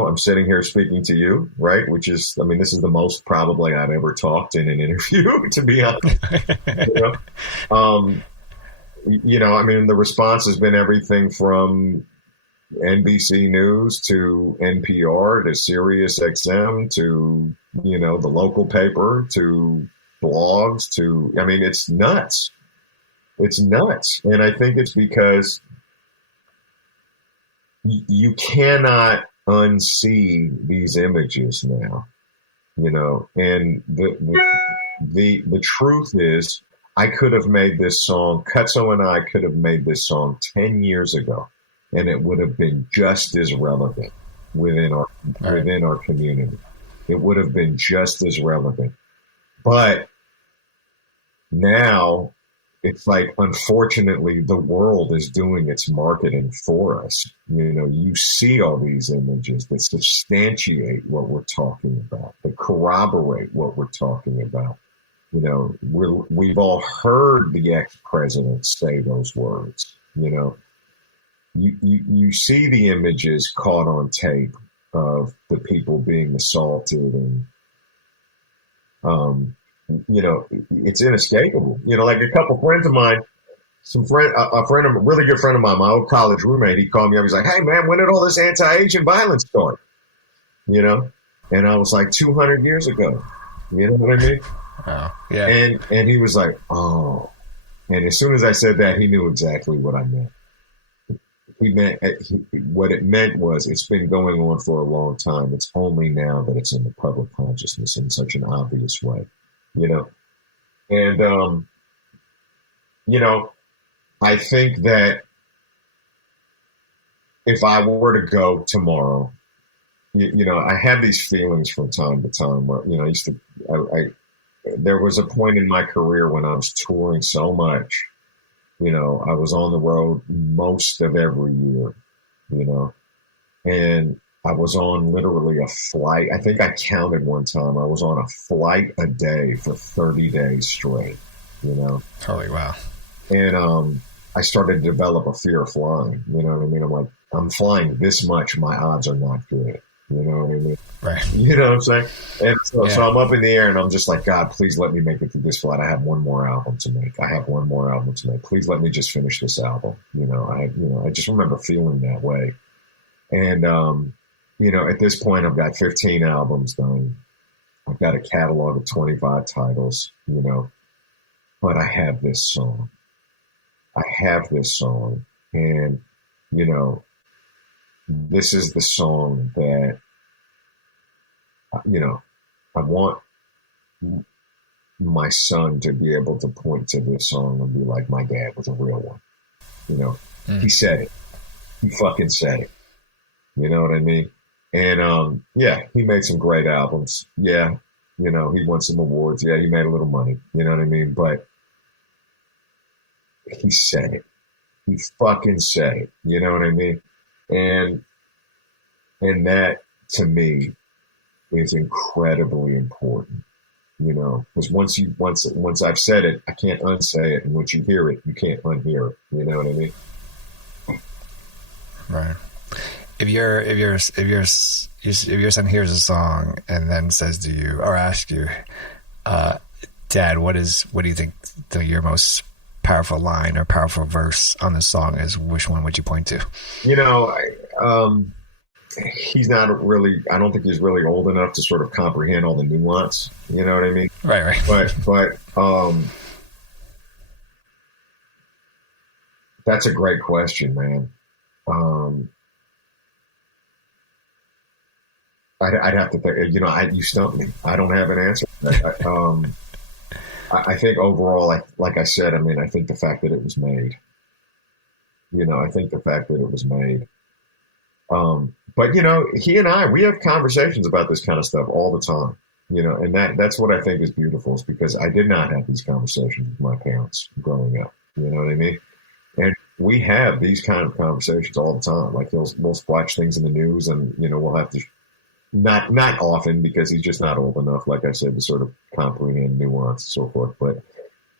I'm sitting here speaking to you, right? Which is, this is the most probably I've ever talked in an interview, to be honest. The response has been everything from NBC News to NPR to Sirius XM to, the local paper to blogs to, it's nuts. It's nuts. And I think it's because you cannot unsee these images now, you know. And the truth is, I could have made this song, Cutso and I could have made this song 10 years ago, and it would have been just as relevant within our community. It would have been just as relevant. But now it's like, unfortunately, the world is doing its marketing for us. You know, you see all these images that substantiate what we're talking about, that corroborate what we're talking about. You know, we've all heard the ex-president say those words. You know, you see the images caught on tape of the people being assaulted, and you know, it's inescapable. You know, like a couple friends of mine, a really good friend of mine, my old college roommate, he called me up. He's like, "Hey man, when did all this anti-Asian violence start?" You know, and I was like, 200 years ago. You know what I mean? Oh, yeah. And he was like, "Oh," and as soon as I said that, he knew exactly what I meant. What it meant was, it's been going on for a long time. It's only now that it's in the public consciousness in such an obvious way, you know? And, you know, I think that if I were to go tomorrow, you know, I had these feelings from time to time where, you know, there was a point in my career when I was touring so much. You know, I was on the road most of every year, you know, and I was on literally a flight. I think I counted one time. I was on a flight a day for 30 days straight, you know. Holy wow. And I started to develop a fear of flying, you know what I mean? I'm like, I'm flying this much, my odds are not good. You know what I mean? Right. You know what I'm saying? And so I'm up in the air and I'm just like, God, please let me make it through this flight. I have one more album to make. Please let me just finish this album. You know, I just remember feeling that way. And, you know, at this point I've got 15 albums done. I've got a catalog of 25 titles, you know, but I have this song. And, you know, this is the song that, you know, I want my son to be able to point to this song and be like, my dad was a real one. You know, He said it. He fucking said it. You know what I mean? And, yeah, he made some great albums. Yeah. You know, he won some awards. Yeah. He made a little money. You know what I mean? But he said it. He fucking said it. You know what I mean? And that to me is incredibly important, you know, because once I've said it, I can't unsay it. And once you hear it, you can't unhear it. You know what I mean? Right. If your son hears a song and then says to you or asks you, Dad, what do you think your most powerful line or powerful verse on the song is? Which one would you point to? You know, he's not really, I don't think he's really old enough to sort of comprehend all the nuance. You know what I mean? Right. But that's a great question, man. I'd have to think, you know, you stumped me. I don't have an answer. I think overall, like I said, I mean, I think the fact that it was made, you know, but you know, he and we have conversations about this kind of stuff all the time, you know, and that's what I think is beautiful, is because I did not have these conversations with my parents growing up. You know what I mean? And we have these kind of conversations all the time. Like we'll watch things in the news and, you know, we'll have to, not often because he's just not old enough, like I said, to sort of comprehend nuance and so forth. But,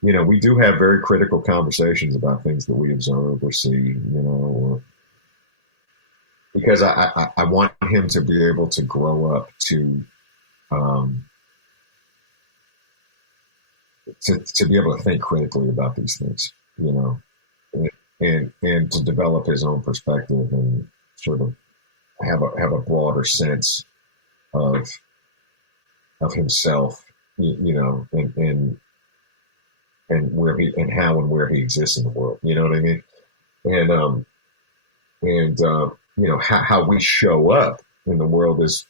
you know, we do have very critical conversations about things that we observe or see, you know, because I want him to be able to grow up to be able to think critically about these things, you know, and to develop his own perspective and sort of have a broader sense of himself, you know, and where he and how and where he exists in the world. You know what I mean? And you know, how we show up in the world is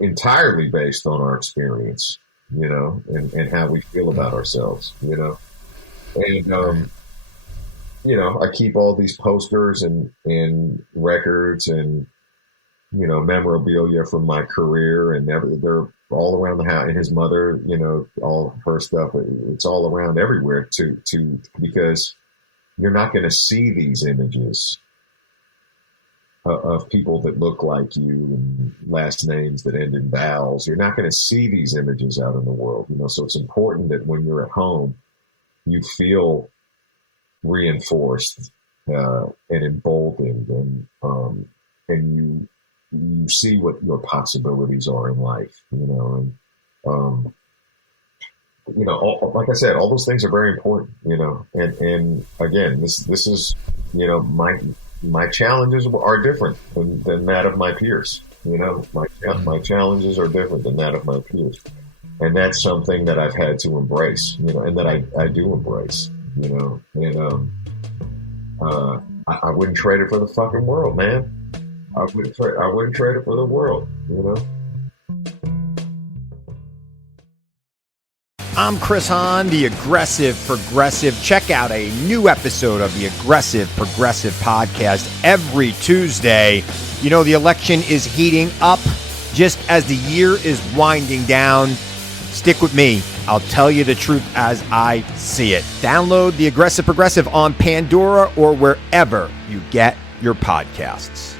entirely based on our experience, and how we feel about ourselves, and I keep all these posters and records and memorabilia from my career, and they're all around the house. And his mother, all her stuff, it's all around everywhere because you're not going to see these images of people that look like you and last names that end in vowels. You're not going to see these images out in the world, so it's important that when you're at home, you feel reinforced and emboldened, and you see what your possibilities are in life, like I said, all those things are very important, and again, this is, my challenges are different than that of my peers. My challenges are different than that of my peers. And that's something that I've had to embrace, and that I do embrace, and I wouldn't trade it for the fucking world, man. I wouldn't trade it for the world, I'm Chris Hahn, the Aggressive Progressive. Check out a new episode of the Aggressive Progressive podcast every Tuesday. The election is heating up just as the year is winding down. Stick with me. I'll tell you the truth as I see it. Download the Aggressive Progressive on Pandora or wherever you get your podcasts.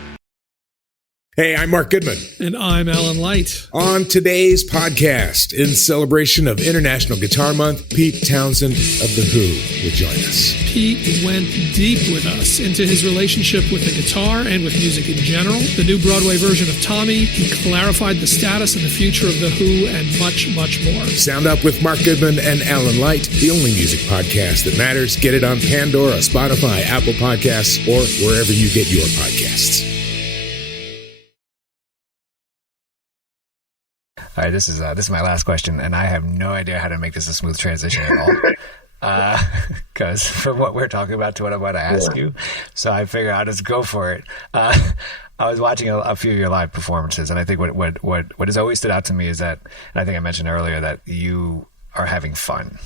Hey, I'm Mark Goodman. And I'm Alan Light. On today's podcast, in celebration of International Guitar Month, Pete Townsend of The Who will join us. Pete went deep with us into his relationship with the guitar and with music in general. The new Broadway version of Tommy. He clarified the status and the future of The Who and much, much more. Sound Up with Mark Goodman and Alan Light, the only music podcast that matters. Get it on Pandora, Spotify, Apple Podcasts, or wherever you get your podcasts. All right, this is my last question, and I have no idea how to make this a smooth transition at all. Because from what we're talking about to what I'm about to ask you, so I figure I'll just go for it. I was watching a few of your live performances, and I think what has always stood out to me is that, and I think I mentioned earlier, that you are having fun.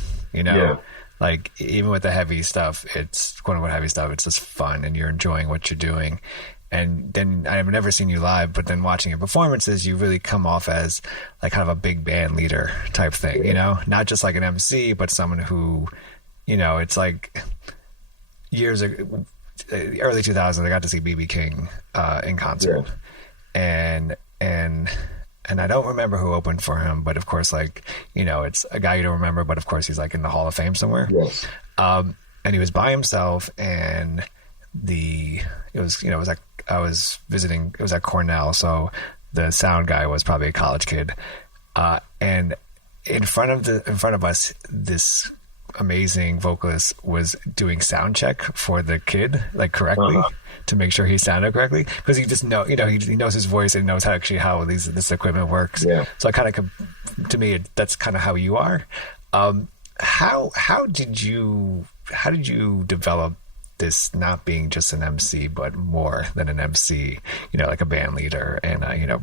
Like even with the heavy stuff, it's quote unquote heavy stuff. It's just fun, and you're enjoying what you're doing. And then I've never seen you live, but then watching your performances, you really come off as like kind of a big band leader type thing, not just like an MC, but someone who, it's like years ago, early 2000s, I got to see B.B. King in concert, and I don't remember who opened for him, but of course, it's a guy you don't remember, but of course he's like in the Hall of Fame somewhere. Yes. And he was by himself, and I was visiting, it was at Cornell, so the sound guy was probably a college kid, and in front of us, this amazing vocalist was doing sound check for the kid, like correctly, to make sure he sounded correctly, because he just he knows his voice and knows how this equipment works. So I kind of, to me, that's kind of how you are. How did you develop this not being just an MC, but more than an MC, like a band leader and, a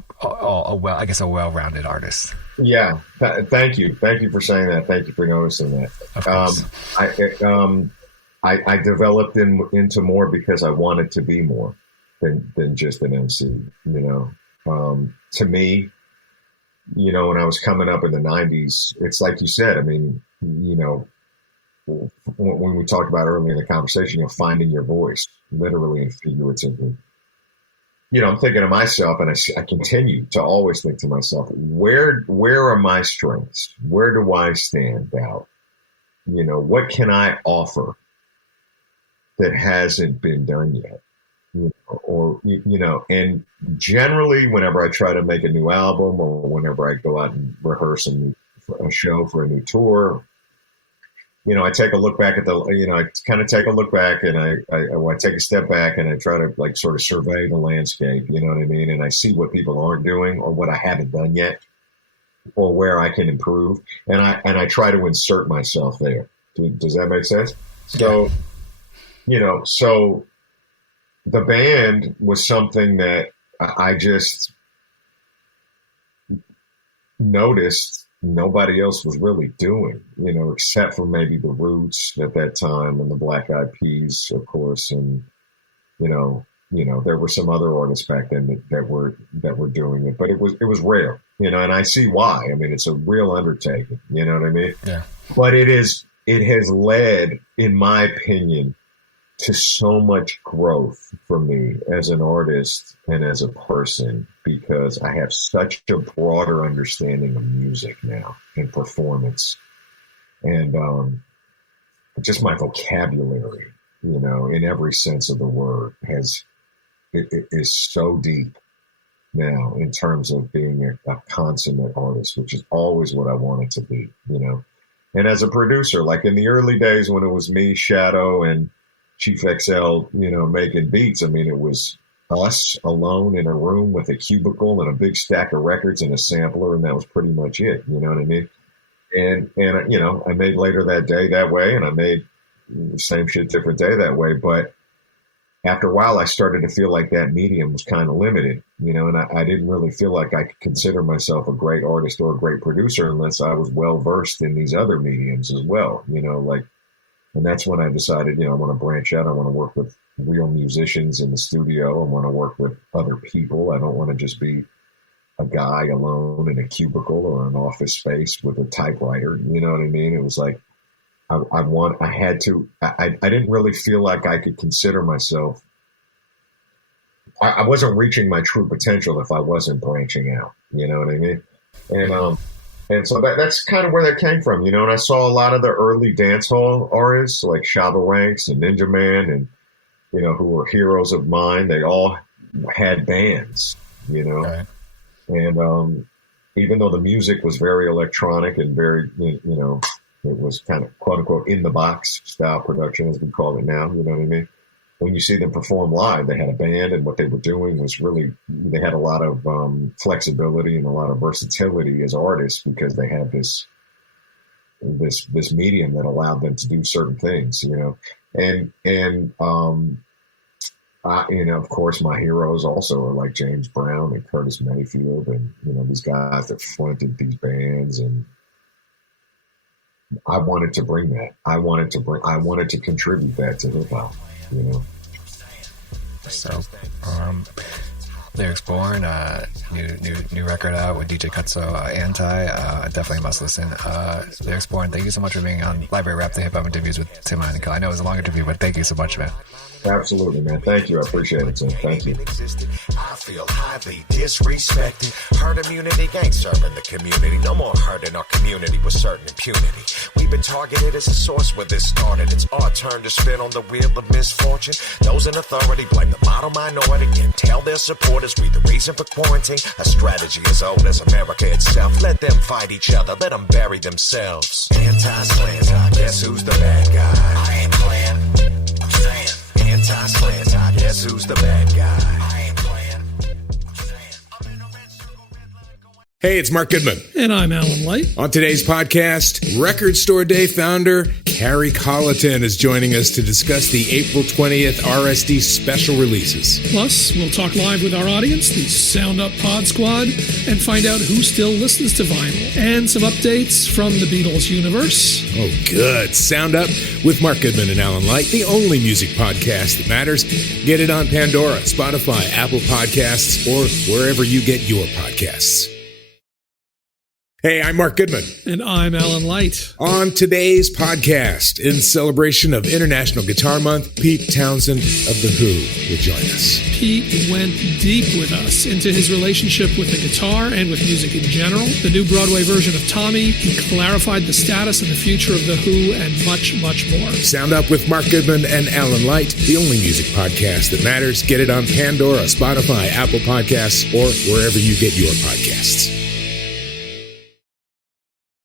well-rounded artist? Yeah. Thank you. Thank you for saying that. Thank you for noticing that. Of course. I developed into more because I wanted to be more than just an MC, to me, when I was coming up in the 90s, it's like you said, I mean, when we talked about earlier in the conversation, finding your voice, literally and figuratively. I'm thinking to myself, and I continue to always think to myself, where are my strengths? Where do I stand out? What can I offer that hasn't been done yet? And generally, whenever I try to make a new album or whenever I go out and rehearse a show for a new tour, I take a look back at I kind of take a look back, and I take a step back and I try to like sort of survey the landscape, you know what I mean? And I see what people aren't doing or what I haven't done yet or where I can improve. And I try to insert myself there. Does that make sense? So, so the band was something that I just noticed nobody else was really doing, except for maybe the Roots at that time and the Black Eyed Peas, of course. And, there were some other artists back then that were doing it, but it was rare, and I see why. I mean, it's a real undertaking, you know what I mean? Yeah. But it has led, in my opinion, to so much growth for me as an artist and as a person, because I have such a broader understanding of music now and performance, and just my vocabulary, in every sense of the word is so deep now in terms of being a consummate artist, which is always what I wanted to be, And as a producer, like in the early days when it was me, Shadow, and Chief XL, making beats, I mean, it was us alone in a room with a cubicle and a big stack of records and a sampler, and that was pretty much it, you know what I mean? And I made Later That Day that way, and I made the same shit different day that way, but after a while, I started to feel like that medium was kind of limited, and I didn't really feel like I could consider myself a great artist or a great producer unless I was well versed in these other mediums as well, and that's when I decided, I want to branch out. I want to work with real musicians in the studio. I want to work with other people. I don't want to just be a guy alone in a cubicle or an office space with a typewriter. You know what I mean? It was like, I didn't really feel like I could consider myself. I wasn't reaching my true potential if I wasn't branching out. You know what I mean? And so that's kind of where that came from, and I saw a lot of the early dancehall artists like Shabba Ranks and Ninja Man and, who were heroes of mine. They all had bands, Right. And even though the music was very electronic and very, it was kind of quote unquote in the box style production, as we call it now. You know what I mean? When you see them perform live, they had a band, and what they were doing was they had a lot of flexibility and a lot of versatility as artists, because they had this medium that allowed them to do certain things, and of course, my heroes also are like James Brown and Curtis Mayfield, and these guys that fronted these bands, and I wanted to bring that. I wanted to contribute that to hip hop, So, Lyrics Born, new record out with DJ Cutso, Anti. Definitely must listen. Lyrics Born, thank you so much for being on Library Rap, the hip hop interviews with Tim Heineke. I know it was a long interview, but thank you so much, man. Absolutely, man. Thank you. I appreciate it, Tim. Thank you. I feel highly disrespected. Herd immunity ain't serving the community. No more herd in our community with certain impunity. We've been targeted as a source where this started. It's our turn to spin on the wheel of misfortune. Those in authority blame the model minority and tell their supporters we the reason for quarantine. A strategy as old as America itself. Let them fight each other. Let them bury themselves. Anti-slants, I guess who's the bad guy? I ain't playing. I'm saying. Anti-slants, I guess who's the bad guy? I ain't playing. I'm saying. Hey, it's Mark Goodman. And I'm Alan Light. On today's podcast, Record Store Day founder Carrie Colleton is joining us to discuss the April 20th RSD special releases. Plus, we'll talk live with our audience, the Sound Up Pod Squad, and find out who still listens to vinyl. And some updates from the Beatles universe. Oh, good. Sound Up with Mark Goodman and Alan Light, the only music podcast that matters. Get it on Pandora, Spotify, Apple Podcasts, or wherever you get your podcasts. Hey, I'm Mark Goodman. And I'm Alan Light. On today's podcast, in celebration of International Guitar Month, Pete Townsend of The Who will join us. Pete went deep with us into his relationship with the guitar and with music in general. The new Broadway version of Tommy. He clarified the status and the future of The Who, and much, much more. Sound Up with Mark Goodman and Alan Light, the only music podcast that matters. Get it on Pandora, Spotify, Apple Podcasts, or wherever you get your podcasts.